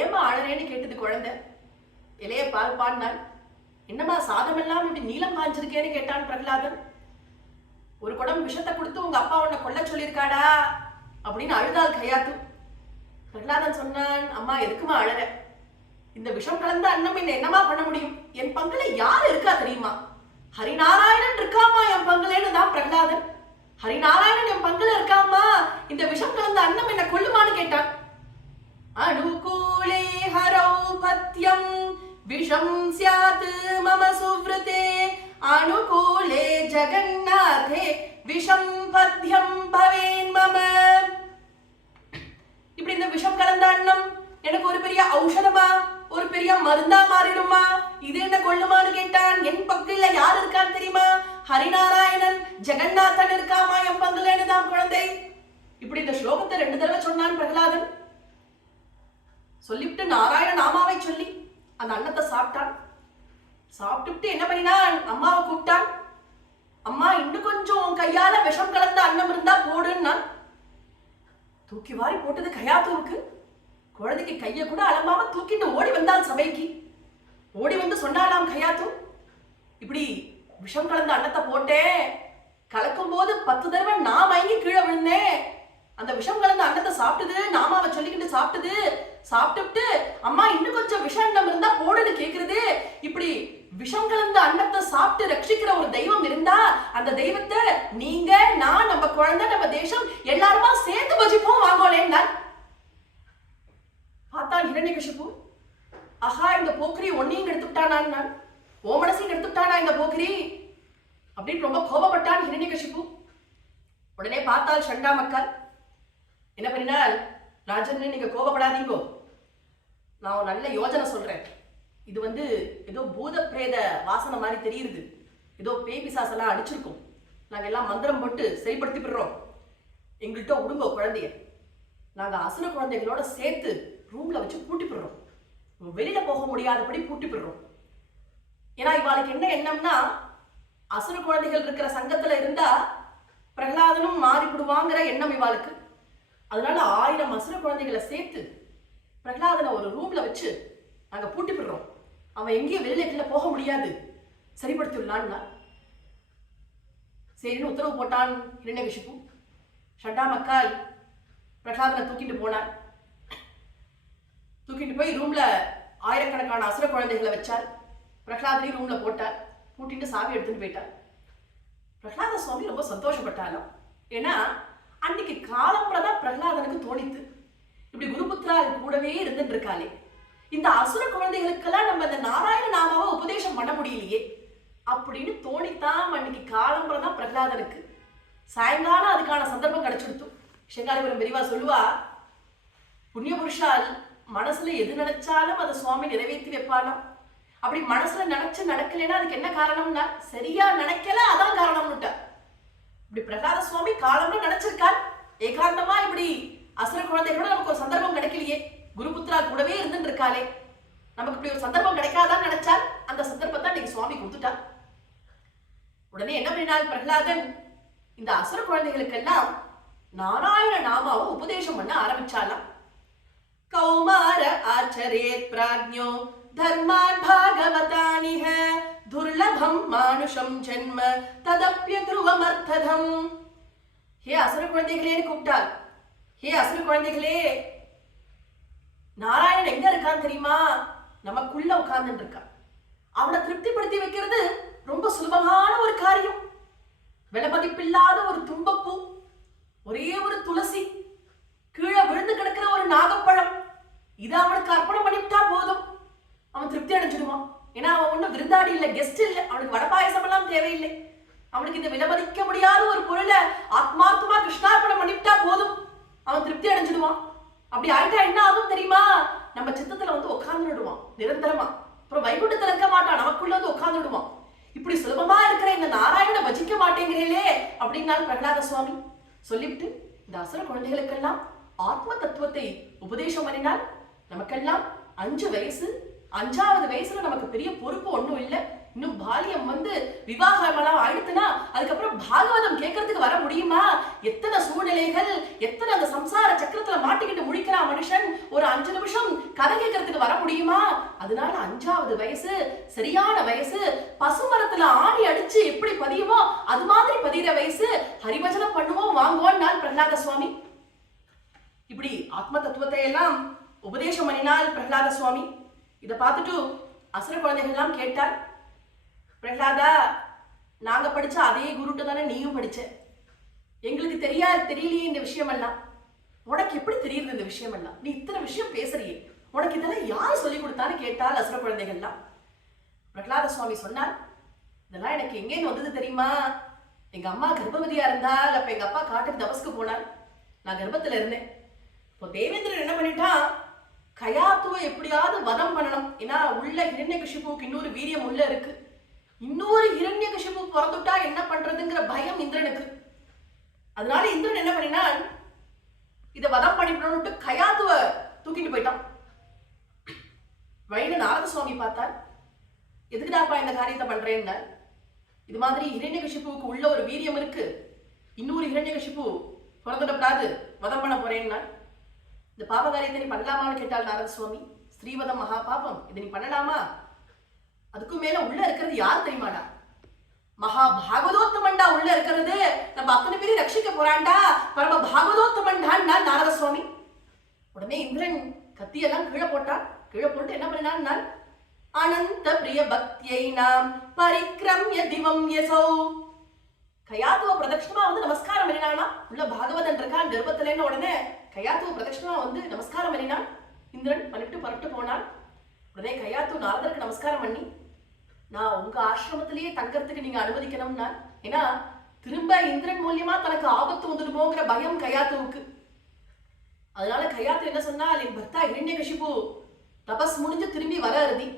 ஏமா அழறேன்னு கேட்டது குழந்தை. இலைய பாடினாள். என்னமா சாதம் எல்லாம் இப்படி நீளம் காஞ்சிருக்கேன்னு கேட்டான் பிரகலாதன். ஒரு குடம் விஷத்தை கொடுத்து உங்க அப்பா உன்னை கொல்ல சொல்லியிருக்காடா அப்படின்னு அழுதாள் கயாத்து. பிரகலாதன் சொன்னான், அம்மா எதுக்குமா அழற, இந்த விஷம் கலந்த அன்னம் என்னமா பண்ண முடியும், என் பங்குல யார் இருக்கா தெரியுமா, ஹரிநாராயணன் இருக்காமா என் பங்குலேன்னு தான் பிரகலாதன். ஹரிநாராயணன் என் பங்குல இருக்காமா, இந்த விஷம் கலந்த அன்னம் என்ன கொல்லுமான்னு கேட்டான். அனுகூலே ஹரௌ பத்யம் விஷம் ஸ்யாத் மம சுவ்ருதே அனுகூலே ஜகன்னாதே விஷம் பத்யம் பவேன் மம. இப்படி இந்த விஷம் கலந்த அன்னம் எனக்கு ஒரு பெரிய ஔஷதமா, ஒரு பெரிய மருந்தா மாறிடுமா, இது என்ன கொள்ளுமான்னு கேட்டான். என் பங்குல யார் இருக்கான்னு தெரியுமா, ஹரிநாராயணன் ஜெகநாதன் இருக்காமா என் பங்குலன்னு தான் குழந்தை. இப்படி இந்த ஸ்லோகத்தை 2 தடவை சொன்னான் பிரகலாதன். சொல்லிவிட்டு நாராயண நாமாவை சொல்லி அந்த அன்னத்தை சாப்பிட்டான். சாப்பிட்டுட்டு என்ன பண்ணினான், அம்மாவை கூப்பிட்டான். அம்மா இன்னும் கொஞ்சம் கையால விஷம் கலந்த அன்னம் இருந்தா போடுன்னா. தூக்கி வாரி போட்டது கயாத்துவுக்கு. குழந்தைக்கு கையை கூட அலம்பாம தூக்கிட்டு ஓடி வந்தாள் சபைக்கு. ஓடி வந்து சொன்னாலாம் கயாத்து, இப்படி விஷம் கலந்த அன்னத்தை போட்டேன், கலக்கும் போது 10 தடவை நான் மயங்கி கீழே விழுந்தேன். அந்த விஷம் கலந்த அன்னத்தை சாப்பிட்டது, நாமாவை சொல்லிக்கிட்டு சாப்பிட்டது. சாப்பிட்டுட்டு அம்மா இன்னும் கொஞ்சம் விஷ அன்னம் இருந்தா போடுன்னு கேக்குறது. இப்படி விஷம் கலந்த அன்னத்தை சாப்பிட்டு ரட்சிக்கிற ஒரு தெய்வம் இருந்தா அந்த தெய்வத்தை நீங்க, நான், நம்ம குழந்தை, நம்ம தேசம் எல்லாருமா சேர்ந்து பஜிப்போம் வாங்கோலேன்னா. பார்த்தா ஹிரண்யகசிபு, ஆஹா இந்த போக்கிரி ஒன்னையும் எடுத்துட்டானான், நான் ஓ மனசையும் எடுத்துட்டானா இந்த போக்கிரி அப்படின்னு ரொம்ப கோபப்பட்டான் ஹிரண்யகசிபு. உடனே பார்த்தால் சண்டா மக்கள் என்ன பண்ணினால், ராஜன் நீங்க கோபப்படாதீங்கோ, நான் நல்ல யோஜனை சொல்றேன். இது வந்து ஏதோ பூத பிரேத வாசனை மாதிரி தெரியுது, ஏதோ பேய் பிசாசெல்லாம் அடிச்சிருக்கும், நாங்க எல்லாம் மந்திரம் போட்டு சரிப்படுத்தி விடுறோம், எங்கள்கிட்ட விடுங்கோ குழந்தைய, நாங்க அசுர குழந்தைகளோட சேர்த்து ரூம்ல வச்சு பூட்டி போடுறோம், வெளியில போக முடியாதபடி பூட்டி போடுறோம். ஏன்னா இவாளுக்கு என்ன எண்ணம்னா, அசுர குழந்தைகள் இருக்கிற சங்கத்துல இருந்தா பிரகலாதனும் மாறிவிடுவாங்கிற எண்ணம் இவாளுக்கு. அதனால 1000 அசுர குழந்தைகளை சேர்த்து பிரகலாதனை ஒரு ரூம்ல வச்சு நாங்க பூட்டி போடுறோம், அவன் எங்கேயும் வெளியில போக முடியாது, சரிப்படுத்தி விடலான்னா. சரின்னு உத்தரவு போட்டான் ஹிரண்யகசிபு. சண்டா மக்கால் பிரகலாதனை தூக்கிட்டு போனார். தூக்கிட்டு போய் ரூம்ல ஆயிரக்கணக்கான அசுர குழந்தைகளை வச்சார். பிரகலாதனையும் ரூம்ல போட்டார். பூட்டிட்டு சாவி எடுத்துட்டு போயிட்டார். பிரகலாத சுவாமி ரொம்ப சந்தோஷப்பட்டாலும், ஏன்னா அன்னைக்கு காலம்புறதான் பிரகலாதனுக்கு தோணித்து, இப்படி குருபுத்திரா கூடவே இருந்துட்டு இருக்காளே, இந்த அசுர குழந்தைகளுக்கெல்லாம் நம்ம இந்த நாராயண நாமாவை உபதேசம் பண்ண முடியலையே அப்படின்னு தோணித்தான் அன்னைக்கு காலம்புறதான் பிரகலாதனுக்கு. சாயங்காலம் அதுக்கான சந்தர்ப்பம் கிடைச்சிடுத்து. செங்காலிபுரம் பெரியவா சொல்லுவா, புண்ணிய புருஷால் மனசுல எது நினைச்சாலும் அதை சுவாமி நிறைவேற்றி வைப்பானாம். அப்படி மனசுல நினைச்சு நடக்கலைன்னா அதுக்கு என்ன காரணம்னா, சரியா நினைக்கல அதான் காரணம்னுட்டா. இப்படி பிரகலாத சுவாமி காலம்னு நினைச்சிருக்கார். ஏகாந்தமா இப்படி அசுர குழந்தைகளோட நமக்கு ஒரு சந்தர்ப்பம் கிடைக்கலையே, குருபுத்திரா கூடவே இருந்துட்டு இருக்காளே, நமக்கு இப்படி ஒரு சந்தர்ப்பம் கிடைக்காதான்னு நினைச்சால் அந்த சந்தர்ப்பத்தை இன்னைக்கு சுவாமி கொடுத்துட்டா. உடனே என்ன பண்ணினாள் பிரகலாதன், இந்த அசுர குழந்தைகளுக்கெல்லாம் நாராயண நாமாவை உபதேசம் பண்ண ஆரம்பிச்சாலாம். கௌமார ஆச்சரேத் பிராஜ்ஞோ தர்மான் பாகவதானிஹ துர்லபம் மானுஷம் ஜென்ம ததப்ய துருவமர்த்ததம். ஹே அசுர குழந்தைகளேன்னு கூப்பிட்டார். ஹே அசுர குழந்தைகளே, நாராயணன் எங்க இருக்கான்னு தெரியுமா? நமக்குள்ள உட்கார்ந்துட்டு இருக்கான். அவனை திருப்திப்படுத்தி வைக்கிறது ரொம்ப சுலபமான ஒரு காரியம். விலைமதிப்பில்லாத ஒரு தும்பப்பூ, ஒரே ஒரு துளசி, கீழே விழுந்து கிடக்கிற ஒரு நாகப்பழம், இதை அவனுக்கு அர்ப்பணம் பண்ணிவிட்டா போதும், அவன் திருப்தி அடைஞ்சிடுவான். ஏன்னா அவன் ஒன்றும் விருந்தாடி இல்லை, கெஸ்ட் இல்லை, அவனுக்கு வடபாயசம் எல்லாம் தேவையில்லை. அவனுக்கு இந்த விலைமதிக்க முடியாத ஒரு பொருளை ஆத்மார்த்தமா கிருஷ்ணார்ப்பணம் பண்ணிவிட்டா போதும், அவன் திருப்தி அடைஞ்சிடுவான். அப்படி ஆயிட்டா என்ன ஆகும் தெரியுமா? நம்ம சித்தத்துல வந்து உட்கார்ந்துடுவான் நிரந்தரமா. அப்புறம் வைகுண்டத்துல இருக்க மாட்டான், நமக்குள்ள வந்து உட்கார்ந்துடுவான். இப்படி சுலபமா இருக்கிற இந்த நாராயணனை பஜிக்க மாட்டேங்கிறீங்களே அப்படின்னாலும் பிரகலாத சுவாமி சொல்லிவிட்டு இந்த அசுர குழந்தைகளுக்கெல்லாம் ஆத்ம தத்துவத்தை உபதேசம் பண்ணினால், நமக்கெல்லாம் 5 வயசு, 5வது வயசுல நமக்கு பெரிய பொறுப்பு ஒண்ணும் இல்லை. இன்னும் பாலியம் வந்து விவாகமெல்லாம் ஆயிடுத்துனா அதுக்கப்புறம் பாகவதம் கேட்கறதுக்கு வர முடியுமா? எத்தனை சூழ்நிலைகள், எத்தனை அந்த சம்சார சக்கரத்துல மாட்டிக்கிட்டு முடிக்கிறா மனுஷன். ஒரு 5 நிமிஷம் கதை கேட்கறதுக்கு வர முடியுமா? அதனால 5வது வயசு சரியான வயசு. பசுமரத்துல ஆணி அடிச்சு எப்படி பதியுமோ அது மாதிரி பதிகிற வயசு. ஹரிபஜனம் பண்ணுவோம் வாங்குவோம் நாள் பிரகலாத சுவாமி. இப்படி ஆத்ம தத்துவத்தை எல்லாம் உபதேசம் பண்ணினால் பிரகலாத சுவாமி. இதை பார்த்துட்டு அசுர குழந்தைகள் எல்லாம் கேட்டார், பிரகலாதா, நாங்க படிச்ச அதே குருட்டு தானே நீயும் படிச்ச, எங்களுக்கு தெரியலையே இந்த விஷயம் எல்லாம், உனக்கு எப்படி தெரியுது இந்த விஷயம் எல்லாம்? நீ இத்தனை விஷயம் பேசுறியே, உனக்கு இதெல்லாம் யார் சொல்லி கொடுத்தான்னு கேட்டால் அசுர குழந்தைகள்லாம். பிரகலாத சுவாமி சொன்னார், இதெல்லாம் எனக்கு எங்கேன்னு வந்தது தெரியுமா? எங்க அம்மா கர்ப்பவதியா இருந்தால், அப்ப எங்க அப்பா காட்டுக்கு தபஸ்க்கு போனார், நான் கர்ப்பத்துல இருந்தேன். இப்போ தேவேந்திரன் என்ன பண்ணிட்டான், கயாத்துவை எப்படியாவது வதம் பண்ணணும். ஏன்னா உள்ள ஹிரண்யகசிபுவுக்கு இன்னொரு வீரியம் உள்ள இருக்கு. இன்னொரு ஹிரண்யகசிபு பிறந்துட்டா என்ன பண்றதுங்கிற பயம் இந்திரனுக்கு. அதனால இந்திரன் என்ன பண்ணினான், இதை வதம் பண்ணிட்டு கயாத்துவை தூக்கிட்டு போயிட்டான். வழியில நாரத சுவாமி பார்த்தார், எதுக்குடாப்பா இந்த காரியத்தை பண்றேன்னா, இது மாதிரி ஹிரண்யகசிபுவுக்கு உள்ள ஒரு வீரியம் இருக்கு, இன்னொரு ஹிரண்யகசிபு பிறந்துடக்கூடாது, வதம் பண்ண போறேன்னா. இந்த பாப காரியத்தை நீ பண்ணலாமான்னு கேட்டால் நாரத சுவாமி. ஸ்ரீவதம் மகா பாபம், இதை நீ பண்ணலாமா? அதுக்கும் மேல உள்ள இருக்கிறது யார் தெரியுமாடா? மகா பாகவதோத்தமன்டா உள்ள இருக்கிறது. நம்ம அத்தனை பேரையும் ரட்சிக்க போறான்டா, பரம பாகவதோத்தமன்டா நாரத சுவாமி. உடனே இந்திரன் கத்தியெல்லாம் கீழே போட்டான். கீழே போட்டு என்ன பண்ணினான், அனந்த பிரிய பக்தியை நாம் பரிக்ரம்ய திவம் யசௌ. கயாத்துவ பிரதட்சணமா வந்து நமஸ்காரம் பண்ணினானா. உள்ள பாகவதன் இருக்கான் கர்ப்பத்திலேன்னு உடனே கயாத்துவ பிரதட்சணமா வந்து நமஸ்காரம் பண்ணினான். இந்திரன் பண்ணிட்டு புறப்பட்டு போனான். உடனே கயாத்து நாரதருக்கு நமஸ்காரம் பண்ணி, நான் உங்க ஆசிரமத்திலேயே தங்கறதுக்கு நீங்க அனுமதிக்கணும்னா, ஏன்னா திரும்ப இந்திரன் மூலியமா தனக்கு ஆபத்து வந்துடுமோங்கிற பயம் கயாத்துவுக்கு. அதனால கயாத்து என்ன சொன்னால், என் பர்த்தா ஹிரண்யகசிபு தபஸ் முடிஞ்சு திரும்பி வர அருதி,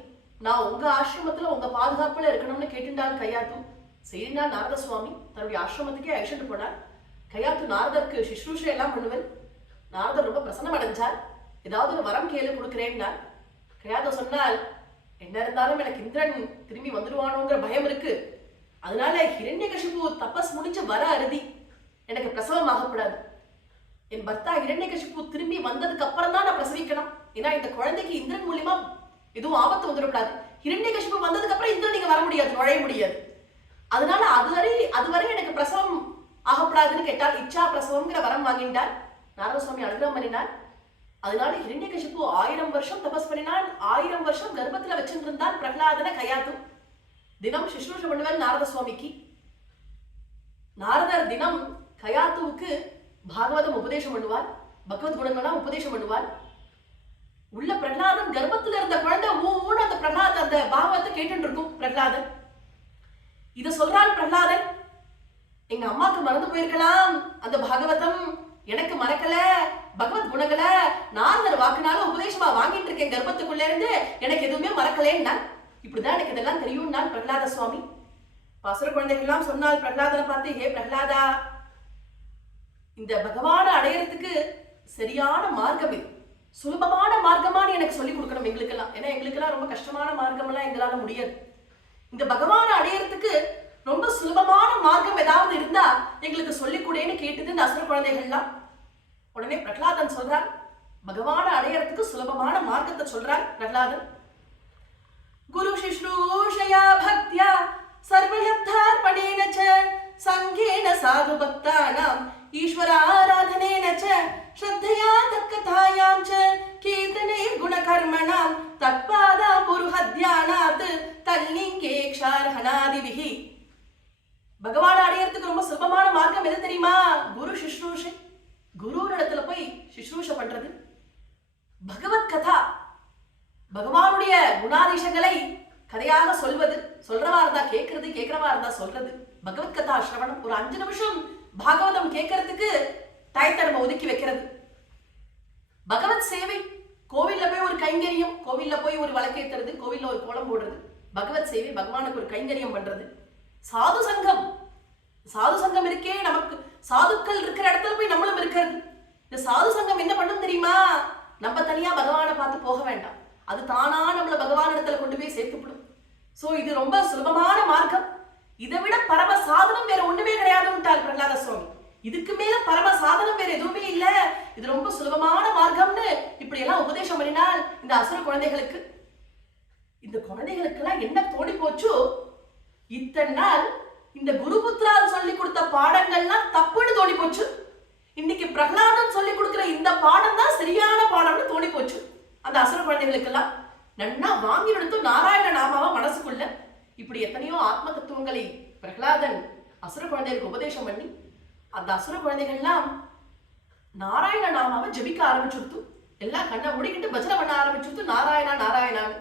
நான் உங்க ஆசிரமத்துல உங்க பாதுகாப்புல இருக்கணும்னு கேட்டுட்டான் கயாத்து. சரினா நாரத சுவாமி தன்னுடைய ஆசிரமத்துக்கே அழைச்சிட்டு போனார். கயாத்து நாரதருக்கு சுஷ்ரூஷை எல்லாம் பண்ணுவன். நாரதர் ரொம்ப பிரசன்னம் அடைஞ்சார். ஏதாவது ஒரு வரம் கேளு கொடுக்குறேன்னா. கயாத்து சொன்னால், என்ன இருந்தாலும் எனக்கு இந்திரன் திரும்பி வந்துடுவானோங்கிற பயம் இருக்கு, அதனால ஹிரண்யகசிபு தபஸ் முடிஞ்சு வர அருதி, எனக்கு பிரசவம் ஆகக்கூடாது. என் பர்த்தா ஹிரண்யகசிபு திரும்பி வந்ததுக்கு அப்புறம் தான் நான் பிரசவிக்கணும். ஏன்னா இந்த குழந்தைக்கு இந்திரன் மூலியமா எதுவும் ஆபத்து வந்துடக்கூடாது. ஹிரண்யகசிபு வந்ததுக்கு அப்புறம் இந்திரன் நீங்க வர முடியாது, நுழைய முடியாது. அதனால அதுவரை எனக்கு பிரசவம் ஆகக்கூடாதுன்னு கேட்டால் இச்சா பிரசவம்ங்கிற வரம் வாங்கிட்டார். நாரத சுவாமி அனுகிரகம் பண்ணினார். அதனால ஹிரண்யகசிபு 1000 வருஷம் தபஸ் பண்ணினான். 1000 வருஷம் கர்ப்பத்துல வச்சிருந்தான் பிரகலாதன கயாத்து. தினம் சுஷ்ரூஷ பண்ணுவன் நாரத சுவாமிக்கு. நாரதர் தினம் கயாத்துவுக்கு பாகவதம் உபதேசம் பண்ணுவார், பகவத் குணங்கள்லாம் உபதேசம் பண்ணுவார். உள்ள பிரகலாதன் கர்ப்பத்துல இருந்த குழந்தை ஊன்னு அந்த பிரகலாத அந்த பாகவத்தை கேட்டு இருக்கும் பிரகலாதன். இத சொல்றான் பிரகலாதன், எங்க அம்மாக்கு மறந்து போயிருக்கலாம் அந்த பாகவதம், எனக்கு மறக்கல, பகவத் குணங்களை நாரதர் வாக்குனால உபதேசமா வாங்கிட்டு இருக்கேன் கர்ப்பத்துக்குள்ள இருந்து, எனக்கு எதுவுமே மறக்கலேன்னா. இப்படிதான் எனக்கு இதெல்லாம் தெரியும் நான் பிரகலாத சுவாமி. அசுர குழந்தைகள் எல்லாம் சொன்னால் பிரகலாதனை பார்த்து, ஹே பிரகலாதா, இந்த பகவான அடையறதுக்கு சரியான மார்க்கம் இது, சுலபமான மார்க்கமானு எனக்கு சொல்லி கொடுக்கணும் எங்களுக்கெல்லாம். ஏன்னா எங்களுக்கெல்லாம் ரொம்ப கஷ்டமான மார்க்கம் எல்லாம் எங்களால முடியாது. இந்த பகவான அடையறதுக்கு ரொம்ப சுலபமான மார்க்கம் ஏதாவது இருந்தா எங்களுக்கு சொல்லிக்கூடேன்னு கேட்டது இந்த அசுர குழந்தைகள்லாம். உடனே பிரகலாதன் சொல்றார், பகவான அடையறதுக்கு சுலபமான மார்க்கத்தை சொல்றார் பிரகலாதன். குரு சுஷ்ரூஷயா பக்தியா சர்வலப்தார்ப்பணேன ச சங்கேன சாது பக்தானாம் ஈஸ்வராராதனேன ச ஸ்ரத்தையா தத்கதாயாம் ச கீர்த்தனே குணகர்மணாம் தத்பாதா புருஹத்யானாத் தல்லிங்கேக்ஷார்ஹனாதிபிஹி. பகவான் அடையறதுக்கு ரொம்ப சுலபமான மார்க்கம் எது தெரியுமா? குரு சுஷ்ரூஷை. குரு இடத்துல போய் சுஷ்ரூஷ பண்றது. பகவத் கதா, பகவானுடைய குணாதிசங்களை கதையாக சொல்வது, சொல்றவா இருந்தா கேட்கறது, கேட்கிறவா இருந்தா சொல்றது. பகவத் கதா சிரவணம். ஒரு 5 நிமிஷம் பாகவதம் கேட்கறதுக்கு டயத்தை நம்ம ஒதுக்கி வைக்கிறது. பகவத் சேவை, கோவில்ல போய் ஒரு கைங்கரியம், கோவில்ல போய் ஒரு வழக்கேத்துறது, கோவில்ல ஒரு கோலம் போடுறது பகவத் சேவை, பகவானுக்கு ஒரு கைங்கரியம் பண்றது. சாது சங்கம், சாது சங்கம் இருக்கே, நமக்கு சாதுக்கள் இருக்கிற இடத்துல போய் நம்மளும் இருக்கிறது. இந்த சாது சங்கம் என்ன பண்ணும் தெரியுமா? நம்ம தனியா பகவானை பார்த்து போக வேண்டாம், அது தானா நம்மள பகவான் இடத்துல கொண்டு போய் சேர்த்துப்படும். சோ இது ரொம்ப சுலபமான மார்க்கம். இதை விட பரம சாதனம் வேற ஒண்ணுமே கிடையாதுன்னுட்டார் பிரகலாத சுவாமி. இதுக்கு மேல பரம சாதனம் வேற எதுவுமே இல்ல, இது ரொம்ப சுலபமான மார்க்கம்னு இப்படி எல்லாம் உபதேசம் பண்ணினால் இந்த அசுர குழந்தைகளுக்கு, இந்த குழந்தைகளுக்கெல்லாம் என்ன தோணி போச்சோ, இத்தனை நாள் இந்த குருபுத்திரால் சொல்லி கொடுத்த பாடங்கள்லாம் தப்புன்னு தோணி போச்சு. இன்னைக்கு பிரகலாதன் சொல்லி கொடுக்கிற இந்த பாடம் தான் சரியான பாடம்னு தோணி போச்சு அந்த அசுர குழந்தைகளுக்கெல்லாம். நன்னா வாங்கி எடுத்து நாராயண நாமாவா மனசுக்குள்ள இப்படி எத்தனையோ ஆத்ம தத்துவங்களை பிரகலாதன் அசுர குழந்தைகளுக்கு உபதேசம் பண்ணி அந்த அசுர குழந்தைகள்லாம் நாராயண நாமாவை ஜபிக்க ஆரம்பிச்சுடுத்து. எல்லாம் கண்ணை மூடிக்கிட்டு பஜனை பண்ண ஆரம்பிச்சுடுத்து. நாராயணா நாராயணான்னு.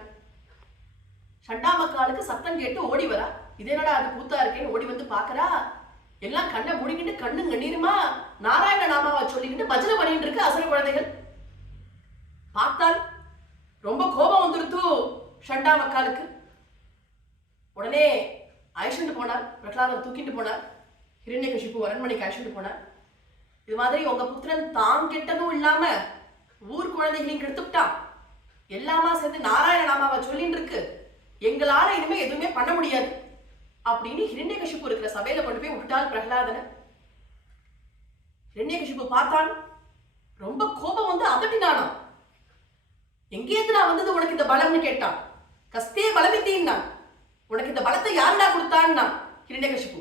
சண்டாமக்காலுக்கு சத்தம் கேட்டு ஓடி வரா. இதேனடா அது கூத்தா இருக்கேன்னு ஓடி வந்து பாக்குறா. எல்லாம் கண்ணை மூடிக்கிட்டு கண்ணு கண்ணீருமா நாராயண நாமாவை சொல்லிக்கிட்டு பஜனை பண்ணிட்டு இருக்கு அசுர குழந்தைகள். பார்த்தால் ரொம்ப கோபம் வந்துருத்து ஷண்டா மக்காலுக்கு. உடனே அழைச்சிட்டு போனார், பிரகலாதன் தூக்கிட்டு போனார், ஹிரண்யகசிபு அரண்மனைக்கு அழைச்சிட்டு போனார். இது மாதிரி உங்க புத்திரன் தான் கெட்டதும் இல்லாம ஊர் குழந்தைகளையும் கெடுத்துட்டான், எல்லாமா சேர்ந்து நாராயண நாமாவை சொல்லிட்டு இருக்கு, எங்களால இனிமே எதுவுமே பண்ண முடியாது அப்படின்னு ஹிரண்யகசிபு இருக்கிற சபையில கொண்டு போய் விட்டுட்டால் பிரகலாதனை. ஹிரண்யகசிபு பார்த்தான், ரொம்ப கோபம் வந்து அதட்டினானாம். எங்கேருந்து நான் வந்தது உனக்கு இந்த பலம்னு கேட்டான். கஸ்தே பலமித்தீன்னா, உனக்கு இந்த பலத்தை யாருடா கொடுத்தான்னா ஹிரண்யகசிபு.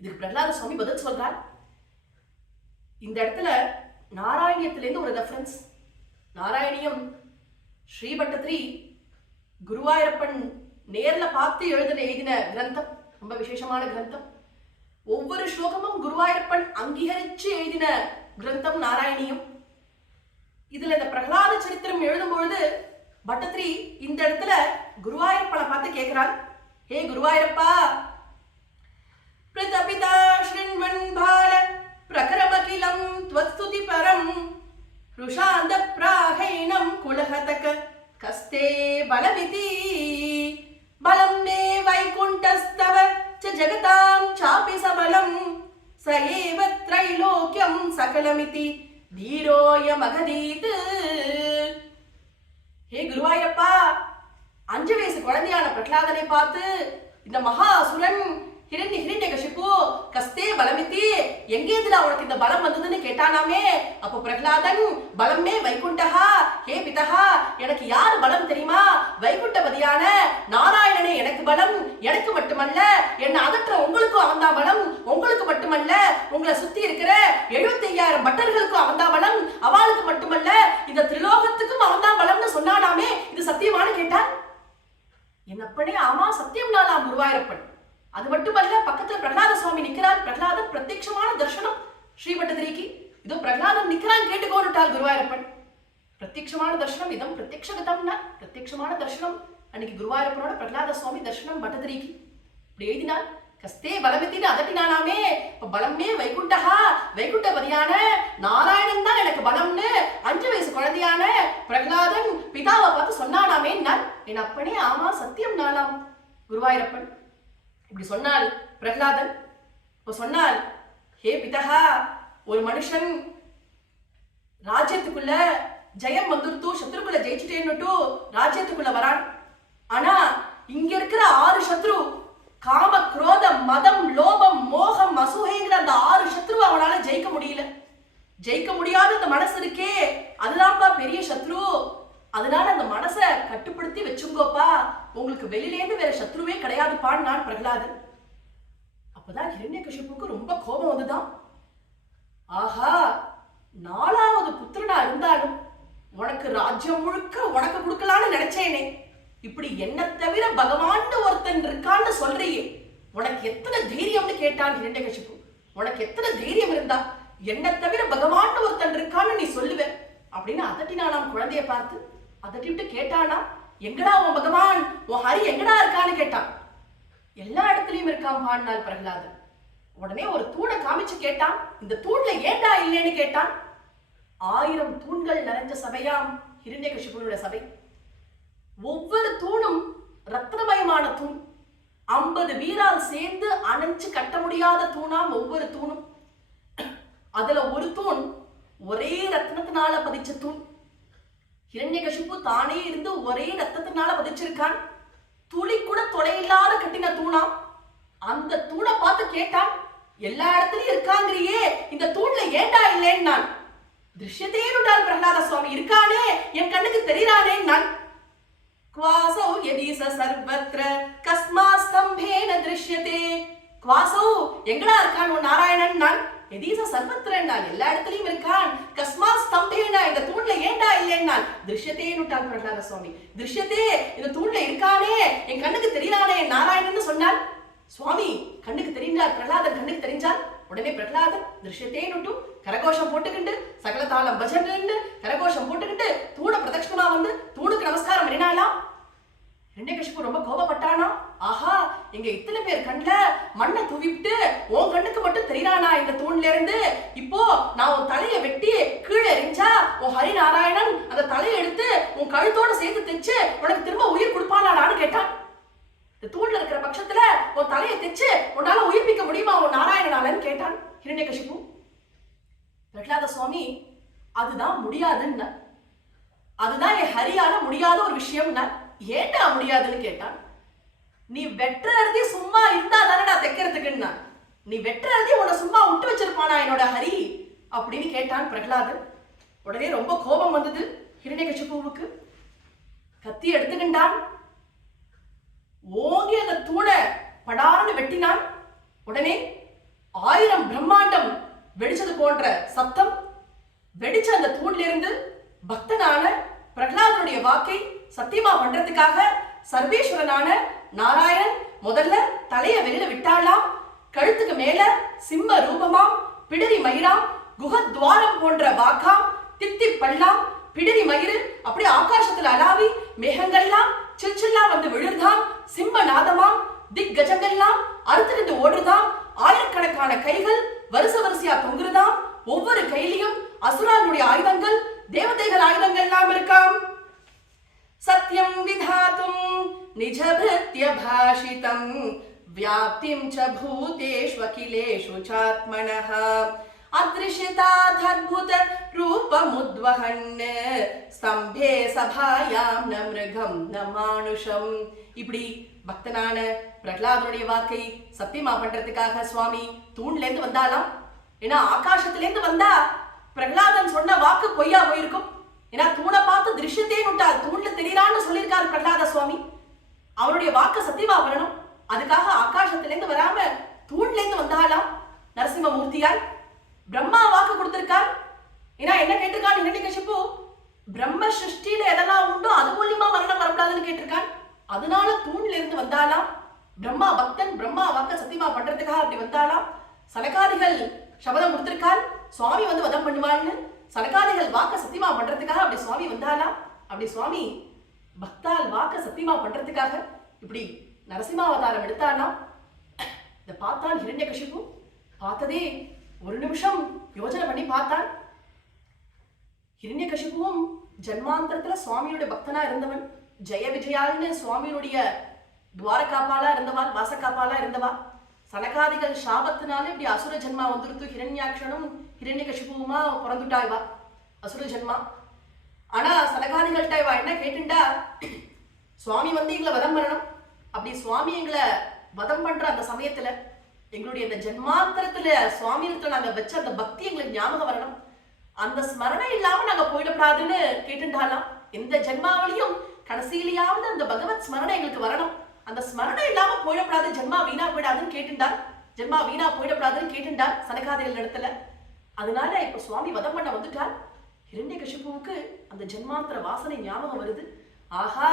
இதுக்கு பிரகலாத சுவாமி பதில் சொல்றார். இந்த இடத்துல நாராயணியத்திலேருந்து ஒரு ரெஃபரன்ஸ். நாராயணியம் ஸ்ரீபட்டத்ரி குருவாயூரப்பன் நேர்ல பார்த்து எழுதின கிரந்தம், ரொம்ப விசேஷமான கிரந்தம். ஒவ்வொரு ஸ்லோகமும் குருவாயூரப்பன் அங்கீகரிச்சு எழுதின கிரந்தம் நாராயணியம். இதுல இந்த பிரகலாத சரித்திரம் எழுதும் பொழுது பட்டத்ரி இந்த இடத்துல குருவாயூரப்பனை பார்த்து கேட்கிறார், ஹே குருவாயூரப்பா, பிரதபிதா ஸ்ருண்வன் பால பிரகரமகிலம் த்வஸ்துதி பரம் ருஷாந்த பிராகைனம் குலஹதக கஸ்தே பலமிதி பலம் மே வைகுண்டஸ்தவ ச ஜகதாம் சாபி சபலம் சயேவ த்ரைலோக்யம் சகலமிதி தீரோய மகதீத். ஹே குருவாயூரப்பா, 5 வயசு குழந்தையான பிரகலாதனை பார்த்து இந்த மகா அசுரன் ஹிரண்யகசிபு கஸ்தே பலமித்தி, எங்கேதுடா உனக்கு இந்த பலம் வந்ததுன்னு கேட்டானாமே. அப்போ பிரகலாதன், பலமே வைகுண்டஹா, ஹே பிதஹா, எனக்கு யாரு பலம் தெரியுமா? வைகுண்டபதியான நாராயணனே எனக்கு பலம். எனக்கு மட்டுமல்ல, என்ன அதற்ற உங்களுக்கும் அவன்தான் பலம். உங்களுக்கு மட்டுமல்ல, உங்களை சுத்தி இருக்கிற 75,000 பட்டர்களுக்கும் அவன்தான் பலம். அவளுக்கு மட்டுமல்ல, இந்த திரிலோகத்துக்கும் அவன்தான் பலம்னு சொன்னானாமே. இது சத்தியமானு கேட்டான். என்னப்பனே, ஆமா சத்தியம் நாளாம் குருவாயூரப்பன். அது மட்டுமல்ல, பக்கத்துல பிரகலாத சுவாமி நிக்கிறார். பிரகலாதன் பிரத்யட்சமான தர்சனம் ஸ்ரீபட்டதிரிக்கு. இதோ பிரகலாதன் நிக்கிறான், கேட்டுக்கோன்னுட்டால் குருவாயூரப்பன். பிரத்யட்சமான தர்சனம், இதம் பிரத்யக்ஷகதம்னா பிரத்யட்சமான தர்சனம். அன்னைக்கு குருவாயூரப்பனோட பிரகலாத சுவாமி தர்சனம் பட்டதிரிக்கு. இப்படி எழுதினார். கஸ்தே பலமித்தின்னு அதட்டினானாமே. இப்ப பலமே வைகுண்டஹா, வைகுண்டபதியான நாராயணன் தான் எனக்கு பலம்னு 5 வயசு குழந்தையான பிரகலாதன் பிதாவை பார்த்து சொன்னானாமே. என் அப்பனே, ஆமா சத்தியம் நானாம் குருவாயூரப்பன். இப்படி சொன்னால் பிரகலாதன். சொன்னால், ஹே பிதஹா, ஒரு மனுஷன் ராஜ்யத்துக்குள்ள ஜெயம் வந்துருத்து, சத்ருக்குள்ள ஜெயிச்சுட்டேன்னுட்டு ராஜ்யத்துக்குள்ள வரான். ஆனா இங்க இருக்கிற 6 சத்ரு, காம குரோதம் மதம் லோபம் மோகம் அசூகைங்கிற அந்த 6 சத்ருவை அவனால ஜெயிக்க முடியல. ஜெயிக்க முடியாத அந்த மனசு இருக்கே, அதுதான்ப்பா பெரிய சத்ரு. அதனால அந்த மனசை கட்டுப்படுத்தி வச்சுங்கோப்பா, உங்களுக்கு வெளியிலேருந்து வேற சத்ருவே கிடையாதுப்பான்னு நான் பிரகலாதன். அப்பதான் ஹிரண்யகசிபுக்கு ரொம்ப கோபம் வந்துதான். ஆஹா, 4வது புத்திரனா இருந்தாலும் உனக்கு ராஜ்யம் முழுக்க உனக்கு கொடுக்கலான்னு நினைச்சேனே, இப்படி என்ன தவிர பகவான் ஒருத்தன் இருக்கான்னு சொல்றியே, உனக்கு எத்தனை தைரியம்னு கேட்டான் ஹிரண்யகசிபு. உனக்கு எத்தனை தைரியம் இருந்தா என்ன தவிர பகவான் ஒருத்தன் இருக்கான்னு நீ சொல்லுவ அப்படின்னு அதட்டினானாம். குழந்தைய பார்த்து அதட்டிட்டு கேட்டானா, எங்கடா உன் பகவான், உன் ஹரி எங்கடா இருக்கான்னு கேட்டான். எல்லா இடத்துலயும் இருக்கான் பாடினாள் பிரகலாதன். உடனே ஒரு தூணை காமிச்சு கேட்டான், இந்த தூண்ல ஏண்டா இல்லைன்னு கேட்டான். 1000 தூண்கள் நிறைஞ்ச சபையாம் ஹிரண்யகசிபுனுடைய சபை. ஒவ்வொரு தூணும் ரத்னமயமான தூண். 50 வீரால் சேர்ந்து அணைச்சு கட்ட முடியாத தூணாம் ஒவ்வொரு தூணும். அதுல ஒரு தூண் ஒரே ரத்னத்தினால பதிச்ச தூண். ஹிரண்யகசிபு தானே இருந்து ஒரே ரத்தத்தினால பதிச்சிருக்கான். துளி கூட தொலையில்லாத கட்டின தூணாம். அந்த தூணை பார்த்து கேட்டான், எல்லா இடத்துலயும் இருக்காங்கிறியே, இந்த தூண்ல ஏண்டா இல்லைன்னு நான். திருஷ்யத்தேனுட்டால் பிரகலாத சுவாமி இருக்கானே, என் கண்ணுக்கு தெரியானே நான். क्वासौ यदि स सर्वत्र कस्मात् स्तम्भेन दृश्यते. क्वासौ எங்கடா இருக்கான் உன் நாராயணன் நான். यदि स सर्वत्र நான் எல்லா இடத்துலயும் இருக்கான். कस्मात् स्तम्भेन இந்த தூண்ல ஏண்டா இல்லைன்னு நான். திருஷ்யத்தேனுட்டால் பிரகலாத சுவாமி திருஷ்யத்தே இந்த தூண்ல இருக்கானே, என் கண்ணுக்கு தெரியறானே நாராயணன் சொன்னான். சுவாமி கண்ணுக்கு தெரிஞ்சால் பிரகலாதன் கண்ணுக்கு தெரிஞ்சால் உடனே பிரகலாதன் திருஷ்யத்தேனுட்டும் கரகோஷம் போட்டுக்கிட்டு சகல தாளம் பஜன்னு கரகோஷம் போட்டுக்கிட்டு தூண பிரதட்சணமா வந்து தூணுக்கு நமஸ்காரம் பண்ணினாலாம். ஹிரண்யகசிபு ரொம்ப கோபப்பட்டானா. ஆஹா, எங்க இத்தனை பேர் கண்ல மண்ணை தூவிட்டு உன் கண்ணுக்கு மட்டும் தெரியறானா இந்த தூண்ல இருந்து. இப்போ நான் உன் தலையை வெட்டி கீழே எரிஞ்சா உன் ஹரிநாராயணன் அந்த தலையை எடுத்து உன் கழுத்தோட சேர்த்து தைச்சு உனக்கு திரும்ப உயிர் கொடுப்பானான்னு கேட்டான். இந்த தூண்ல இருக்கிற பட்சத்துல உன் தலையை தைச்சு உன்னால உயிர்ப்பிக்க முடியுமா உன் நாராயணனாலன்னு கேட்டான் ஹிரண்யகசிபு. பிரகலாத சுவாமி அதுதான் முடியாதுன்னு, அதுதான் என் ஹரியால முடியாத ஒரு விஷயம். ஏண்டா முடியாதுன்னு கேட்டான். நீ வெட்டுறதே சும்மா இருந்தா தானடா தைக்கிறதுக்குன்னா, நீ வெட்டுறதே உன்னை சும்மா விட்டு வச்சிருப்பானா என்னோட ஹரி அப்படின்னு கேட்டான் பிரகலாதன். உடனே ரொம்ப கோபம் வந்தது ஹிரண்யகசிபுவுக்கு. கத்தி எடுத்துக்கின்றான். ஓங்கி அந்த தூணை படார்னு வெட்டினான். உடனே 1000 பிரம்மாண்டம் வெடிச்சது போன்ற சத்தம் வெடிச்ச அந்த தூண்ல இருந்து பக்தனான பிரகலாதனுடைய வாக்கை சத்தியமா பண்றதுக்காக சர்வேஸ்வரனான நாராயணன் முதல்ல தலைய வெளியில விட்டாளாம். கழுத்துக்கு மேல சிம்ம ரூபமாம், பிடரி மயிராம், குஹத்வாரம் போன்ற வாக்காம், தித்தி பல்லாம், பிடரி மயிறு அப்படியே ஆகாசத்துல அலாவி மேகங்கள்லாம் சில்சில்லா வந்து விழுதாம். சிம்ம நாதமாம், திக் கஜங்கள்லாம் அறுத்துக்கிட்டு ஓடுதாம். ஆயிரக்கணக்கான கைகள் வரிசை வரிசையா தொங்குறதாம். ஒவ்வொரு கையிலையும் அசுரானுடைய ஆயுதங்கள், தேவதைகள் ஆயுதங்கள்லாம் இருக்காம். சத்யம் விதாத்தும் நிஜபிருத்ய பாஷிதம் வியாப்திம் ச பூதேஷு அகிலேஷு சாத்மனஹ அத்ரிஷிதாத்புத ரூபமுத்வஹன் ஸ்தம்பே சபாயாம் ந மிருகம் ந மானுஷம். இப்படி பக்தனான பிரகலாதனுடைய வாக்கை சத்தியமா பண்றதுக்காக சுவாமி தூண்ல இருந்து வந்தாலாம். ஏன்னா ஆகாசத்துல இருந்து வந்தா பிரகலாதன் சொன்ன வாக்கு பொய்யா போயிருக்கும். ஏன்னா தூணை பார்த்து திருஷ்யத்தே நுட்டால் தூண்ல தெரியறான்னு சொல்லியிருக்காரு பிரகலாத சுவாமி. அவருடைய வாக்கு சத்தியமா வரணும், அதுக்காக ஆகாசத்துல இருந்து வராம தூண்ல இருந்து வந்தாலாம். நரசிம்மமூர்த்தியால் பிரம்மா வாக்கு கொடுத்திருக்கார். ஏன்னா என்ன கேட்டிருக்கான் ஹிரண்யகசிபு, பிரம்ம சிருஷ்டியில எதெல்லாம் உண்டோ அது மூலியமா மரணம் வரக்கூடாதுன்னு கேட்டிருக்கான். அதனால தூண்ல இருந்து வந்தாலாம். பிரம்மா பக்தன், பிரம்மா வாக்க சத்தியமா பண்றதுக்காக அப்படி வந்தாலாம். சனகாதிகள் சபதம் கொடுத்திருக்கார் சுவாமி வந்து வதம் பண்ணுவாள்னு. சனகாதிகள் வாக்க சத்தியமா பண்றதுக்காக அப்படி சுவாமி வந்தாலாம். அப்படி சுவாமி பக்தால் வாக்க சத்தியமா பண்றதுக்காக இப்படி நரசிம்மாவதாரம் எடுத்தாலாம். இதை பார்த்தான் ஹிரண்யகசிபு. பார்த்ததே ஒரு நிமிஷம் யோசனை பண்ணி பார்த்தான். ஹிரண்யகசிபுவும் ஜன்மாந்தரத்துல சுவாமியோட பக்தனா இருந்தவன். ஜெய விஜயால்னு சுவாமியுடைய துவாரகாப்பாலா இருந்தவா, வாசகாப்பாலா இருந்தவா. சனகாதிகள் சாபத்தினால இப்படி அசுர ஜன்மா வந்துருத்து. ஹிரண்யாட்சனும் ஹிரண்யகசிபுவுமா பிறந்துட்டாய்வா அசுர ஜன்மா. ஆனா சனகாதிகள்கிட்ட இவா என்ன கேட்டுண்டா, சுவாமி வந்து எங்களை வதம் பண்ணணும். அப்படி சுவாமி எங்களை வதம் பண்ற அந்த சமயத்துல எங்களுடைய இந்த ஜென்மாந்தரத்துல சுவாமியிடத்துல நாங்க வச்ச அந்த பக்தி எங்களுக்கு ஞாபகம் வரணும். அந்த ஸ்மரணை இல்லாம நாங்க போயிடக்கூடாதுன்னு கேட்டுட்டாலாம். எந்த ஜென்மாவிலையும் கடைசியிலேயாவது அந்த பகவத் ஸ்மரணை எங்களுக்கு வரணும். அந்த ஸ்மரணை இல்லாம போயிடப்படாது, ஜென்மா வீணா போயிடாதுன்னு கேட்டுண்டார். ஜென்மா வீணா போயிடப்படாதுன்னு கேட்டுண்டார் சனகாதிகள் இடத்துல. அதனால இப்ப சுவாமி வதம் பண்ண வந்துட்டார். ஹிரண்யகசிபுவுக்கு அந்த ஜென்மாந்திர வாசனை ஞாபகம் வருது. ஆஹா,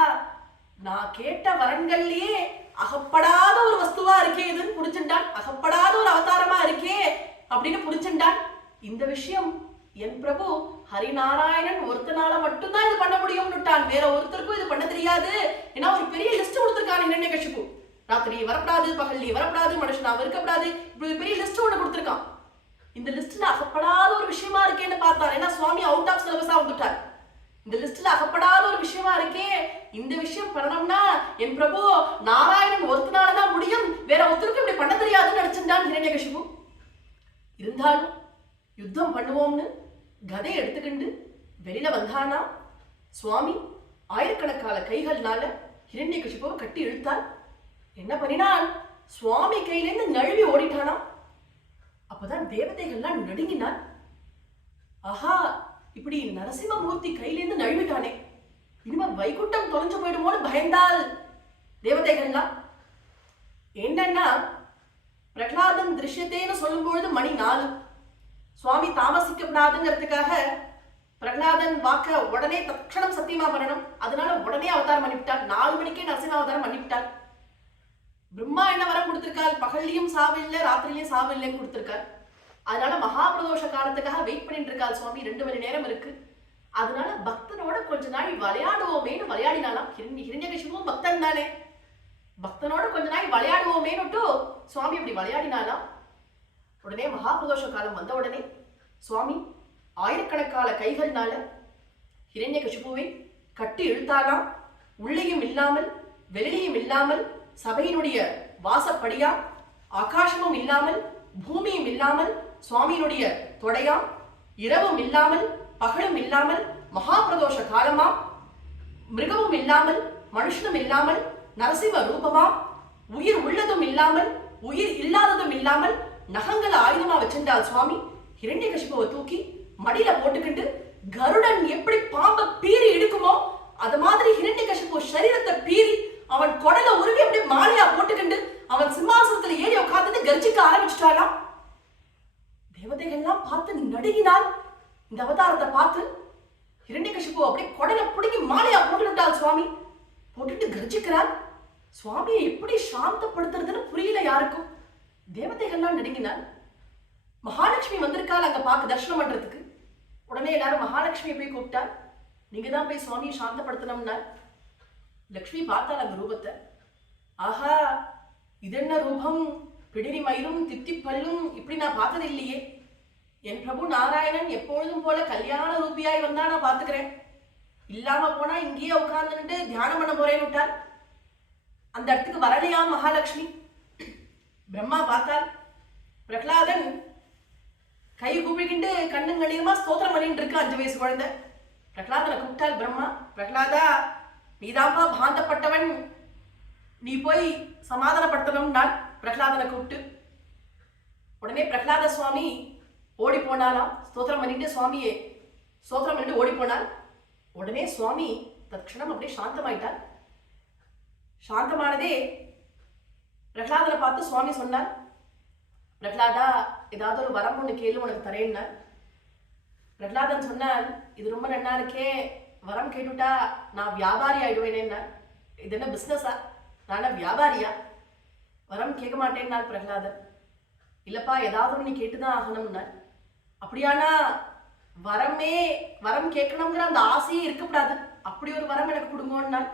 நான் கேட்ட வரன்கள்லயே அகப்படாத ஒரு வஸ்துவா இருக்கே இதுன்னு புரிஞ்சுட்டான். அகப்படாத ஒரு அவதாரமா இருக்கே அப்படின்னு புரிஞ்சுட்டான். இந்த விஷயம் என் பிரபு ஹரிநாராயணன் ஒருத்தனால மட்டும்தான் இது பண்ண முடியும்னுட்டான். வேற ஒருத்தருக்கும் இது பண்ண தெரியாது. ஏன்னா ஒரு பெரிய லிஸ்ட் கொடுத்திருக்கான் ஹிரண்யகசிபு. ராத்திரி வரப்படாது, பகல்லி வரப்படாது, மனுஷனா இருக்கப்படாது, இப்படி பெரிய லிஸ்ட் ஒண்ணு கொடுத்திருக்கான். இந்த லிஸ்ட்ல அகப்படாத ஒரு விஷயமா இருக்கேன்னு பார்த்தார். ஏன்னா சுவாமி அவுட் ஆஃப் சிலபஸா வந்துட்டார். இந்த லிஸ்ட்ல அகப்படாத ஒரு விஷயமா இருக்கே, இந்த விஷயம் பண்ணணும்னா என் பிரபு நாராயணன் ஒருத்தனாலதான் முடியும், வேற ஒருத்தருக்கும் இப்படி பண்ண தெரியாதுன்னு நினைச்சிருந்தான் ஹிரண்யகசிபு. இருந்தாலும் யுத்தம் பண்ணுவோம்னு கதை எடுத்துக்கிண்டு வெளியில வந்தானா சுவாமி. ஆயிரக்கணக்கான கைகள்னால ஹிரண்யகசிபுவை கட்டி இழுத்தார். என்ன பண்ணினான், சுவாமி கையிலேருந்து நழுவி ஓடிட்டானா. அப்பதான் தேவதைகள்லாம் நடுங்கினான். ஆஹா, இப்படி நரசிம்மமூர்த்தி கையிலேருந்து நழுவிட்டானே, இனிமே வைகுண்டம் தொலைஞ்சு போயிடுமோன்னு பயந்தால் தேவதைகள்லாம். என்னன்னா பிரகலாதன் திருஷ்யத்தேன்னு சொல்லும் பொழுது மணி 4. சுவாமி தாமசிக்கப்படாதுங்கிறதுக்காக பிரகலாதன் வாக்க உடனே தட்சணம் சத்தியமா பண்ணணும். அதனால உடனே அவதாரம் பண்ணிவிட்டார். 4 மணிக்கே நரசிம்ம அவதாரம் பண்ணிவிட்டார். பிரம்மா என்ன வரம் கொடுத்திருக்காள், பகல்லையும் சாவில்லை ராத்திரிலையும் சாவில்லைன்னு கொடுத்திருக்கார். அதனால மகாபிரதோஷ காலத்துக்காக வெயிட் பண்ணிட்டு இருக்காள் சுவாமி. 2 மணி நேரம் இருக்கு. அதனால பக்தனோட கொஞ்ச நாள் விளையாடுவோமேனு விளையாடினாலாம். ஹிரண்யகசிபுவும் பக்தன் தானே, பக்தனோட கொஞ்ச நாள் விளையாடுவோமேனுட்டு சுவாமி அப்படி விளையாடினாலாம். உடனே மகாபிரதோஷ காலம் வந்த உடனே சுவாமி ஆயிரக்கணக்கான கைகள்னால ஹிரண்யகசிபுவை கட்டி இழுத்தாலாம். உள்ளேயும் இல்லாமல் வெளியிலையும் இல்லாமல், சபையினுடைய வாசப்படியா, ஆகாசமும் இல்லாமல் பூமியும் இல்லாமல், சுவாமியினுடைய தொடையா, இரவும் இல்லாமல் பகலும் இல்லாமல், மகாபிரதோஷ காலமா, மிருகமும் இல்லாமல் மனுஷனும் இல்லாமல், நரசிம்ம ரூபமா, உயிர் உள்ளதும் இல்லாமல் உயிர் இல்லாததும் இல்லாமல், நகங்களை ஆயுதமா வச்சிருந்தால் சுவாமி. ஹிரண்யகசிபுவை தூக்கி மடியில போட்டுக்கிட்டு கருடன் எப்படி பாம்பை பீறி எடுக்குமோ அது மாதிரி ஹிரண்யகசிபு சரீரத்தை பீறி அவன் கொடல உருவி அப்படி மாலையா போட்டுக்கிண்டு அவன் சிம்மாசனத்துல ஏறி உட்கார்ந்து கர்ஜிக்க ஆரம்பிச்சுட்டாராம். தேவதைகள்லாம் பார்த்து நடுங்கினாள். இந்த அவதாரத்தை பார்த்து ஹிரண்யகசிபு அப்படி கொடல புடுங்கி மாலையா போட்டுட்டாள் சுவாமி. போட்டுட்டு கர்ஜிக்கிறார். சுவாமியை எப்படி சாந்தப்படுத்துறதுன்னு புரியல யாருக்கும். தேவதைகள்லாம் நடுங்கினாள். மகாலட்சுமி வந்திருக்காள் அங்க பார்க்க தர்ஷனம் பண்றதுக்கு. உடனே எல்லாரும் மகாலட்சுமியை போய் கூப்பிட்டா. நீங்க தான் போய் சுவாமியை சாந்தப்படுத்தணும்னா. லக்ஷ்மி பார்த்தாள் அந்த ரூபத்தை. ஆஹா, இது என்ன ரூபம், பிடிரி மயிலும் தித்திப்பல்லும் இப்படி நான் பார்த்தது இல்லையே. என் பிரபு நாராயணன் எப்பொழுதும் போல கல்யாண ரூபியாய் வந்தா நான் பாத்துக்கிறேன், இல்லாம போனா இங்கேயே உட்கார்ந்துட்டு தியானம் பண்ண போறேன்னு விட்டார். அந்த இடத்துக்கு வரலையாம் மகாலட்சுமி. பிரம்மா பார்த்தார். பிரகலாதன் கை கூப்பிக்கிண்டு கண்ணுங்கணியமா ஸ்தோத்திரம் பண்ணிட்டு இருக்கு 5 வயசு குழந்தை. பிரகலாதனை கூப்பிட்டார் பிரம்மா. பிரகலாதா, நீதாப்பா பாந்தப்பட்டவன், நீ போய் சமாதானப்படுத்தணும் நான் பிரகலாதனை கூப்பிட்டு. உடனே பிரகலாத சுவாமி ஓடி போனாலாம். ஸ்தோத்திரம் பண்ணிட்டு சுவாமியே ஸ்தோத்திரம் பண்ணிட்டு ஓடி போனார். உடனே சுவாமி தட்சணம் அப்படியே சாந்தமாயிட்டார். சாந்தமானதே பிரகலாதனை பார்த்து சுவாமி சொன்னார், பிரகலாதா ஏதாவது ஒரு வரம் ஒண்ணு கேளு, உனக்கு தரேன்னார். பிரகலாதன் சொன்னார், இது ரொம்ப நன்னா இருக்கே, வரம் கேட்டுட்டா நான் வியாபாரி ஆயிடுவேனேன்னா. இது என்ன பிசினஸா, நான் வியாபாரியா, வரம் கேட்க மாட்டேன்னார் பிரகலாதன். இல்லப்பா ஏதாவது ஒன்று நீ கேட்டுதான் ஆகணும்னார். அப்படியானா வரம் கேட்கணுங்கிற அந்த ஆசையே இருக்கக்கூடாது, அப்படி ஒரு வரம் எனக்கு கொடுங்கன்னார்.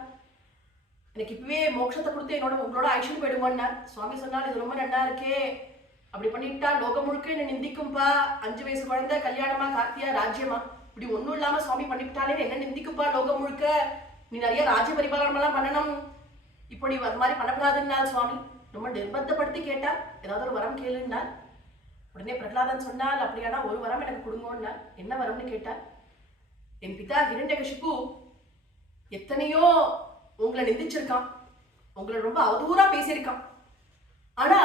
எனக்கு இப்பவே மோட்சத்தை கொடுத்து உங்களோட ஐஷன் போயிடுங்கன்னார். சுவாமி சொன்னால், இது ரொம்ப நன்னா இருக்கே, அப்படி பண்ணிட்டா லோகம் முழுக்க என்ன நிந்திக்கும்பா, 5 வயசு குழந்தை கல்யாணமா கார்த்தியா ராஜ்யமா, இப்படி ஒன்றும் இல்லாம சுவாமி பண்ணிவிட்டாலே என்ன நிந்திக்குப்பா லோகம் முழுக்க, நீ நிறைய ராஜ்ய பரிபாலனம் எல்லாம் பண்ணணும், இப்போ நீ அது மாதிரி பண்ணக்கூடாதுன்னார் சுவாமி. ரொம்ப நிர்பந்தப்படுத்தி கேட்டார், ஏதாவது ஒரு வரம் கேளுன்னார். உடனே பிரகலாதன் சொன்னால், அப்படியானா ஒரு வரம் எனக்கு கொடுங்கன்னார். என்ன வரம்னு கேட்டார். என் பிதா ஹிரண்யகசிபு எத்தனையோ உங்களை நிந்திச்சிருக்கான், உங்களை ரொம்ப அவதூறா பேசியிருக்கான். ஆனா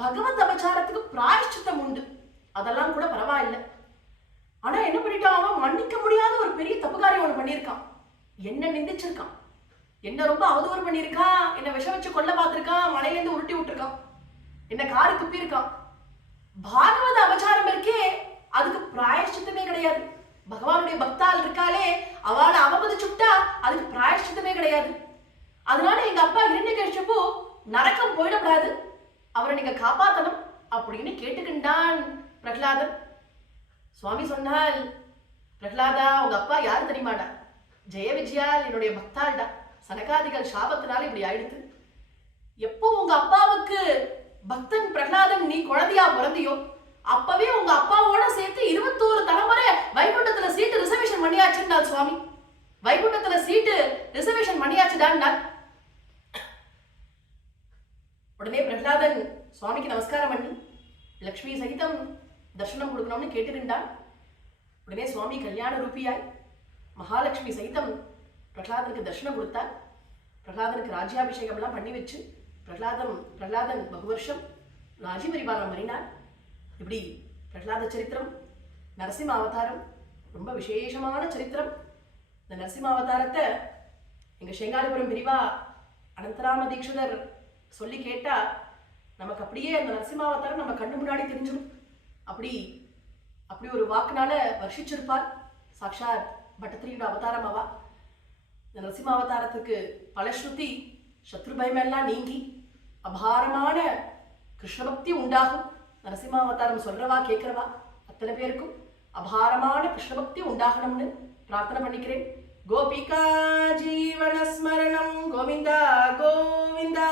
பகவத் அபச்சாரத்துக்கு பிராயஷ்சித்தம் உண்டு, அதெல்லாம் கூட பரவாயில்லை. ஆனா என்ன பண்ணிட்டான், அவன் மன்னிக்க முடியாத ஒரு பெரிய தப்புகாரியம் ஒண்ணு பண்ணியிருக்கான். என்ன நிந்திச்சிருக்கான், என்ன ரொம்ப அவதூறு பண்ணியிருக்கான், என்ன விஷம் வச்சு கொல்ல பார்த்திருக்கான், மலையிலேருந்து உருட்டி விட்டுருக்கான், என்ன காரி துப்பி இருக்கான். பாகவத அபச்சாரம் இருக்கே, அதுக்கு பிராயஷ்சித்தமே கிடையாது. பகவானுடைய பக்தால் இருக்காளே, அவளை அவமதிச்சுட்டா அதுக்கு பிராயஷ்சித்தமே கிடையாது. அதனால எங்க அப்பா ஹிரண்யகசிபு நரக்கம் போயிடக்கூடாது, அவரை நீங்க காப்பாத்தணும் அப்படின்னு கேட்டுக்கின்றான் பிரகலாதன். சுவாமி சொன்னால், பிரகலாதா உங்க அப்பா யாரு தெரியுமாடா? ஜெய விஜயால் என்னுடைய பக்தாள்டா. சனகாதிகள் சாபத்தினால இப்படி ஆயிடுத்து. எப்போ உங்க அப்பாவுக்கு பக்தன் பிரகலாதன் நீ குழந்தையா பிறந்தியோ அப்பவே உங்க அப்பாவோட சேர்த்து 21 தலைமுறை வைகுண்டத்துல சீட்டு ரிசர்வேஷன் பண்ணியாச்சுன்னா சுவாமி, வைகுண்டத்துல சீட்டு ரிசர்வேஷன் பண்ணியாச்சுடான்னா. உடனே பிரகலாதன் சுவாமிக்கு நமஸ்காரம் பண்ணி லக்ஷ்மி சகிதம் தர்சனம் கொடுக்கணும்னு கேட்டுக்கின்றான். உடனே சுவாமி கல்யாண ரூபியாய் மகாலட்சுமி சகிதம் பிரகலாதனுக்கு தர்சனம் கொடுத்தார். பிரகலாதனுக்கு ராஜ்யாபிஷேகம் எல்லாம் பண்ணி வச்சு பிரகலாதன் பகு வருஷம் ராஜ்ய பரிபாலனம் பண்ணினார். இப்படி பிரகலாத சரித்திரம், நரசிம்ம அவதாரம் ரொம்ப விசேஷமான சரித்திரம். இந்த நரசிம்ம அவதாரத்தை எங்க சேங்காரிபுரம் பிரிவா அனந்தராம தீட்சிதர் சொல்லி கேட்டா நமக்கு அப்படியே அந்த நரசிம்ம அவதாரம் நம்ம கண்ணு முன்னாடி தெரிஞ்சிடும். அப்படி ஒரு வாக்குனால வர்ஷிச்சிருப்பார் சாக்ஷாத் பட்டத்திரியோட அவதாரம் அவா. இந்த நரசிம்ம அவதாரத்துக்கு பலஸ்ருதி சத்ரு பயமெல்லாம் நீங்கி அபாரமான கிருஷ்ணபக்தி உண்டாகும். நரசிம்மாவதாரம் சொல்றவா கேட்கிறவா அத்தனை பேருக்கும் அபாரமான கிருஷ்ணபக்தி உண்டாகணும்னு பிரார்த்தனை பண்ணிக்கிறேன். கோபிகா ஜீவன ஸ்மரணம் கோவிந்தா கோவிந்தா.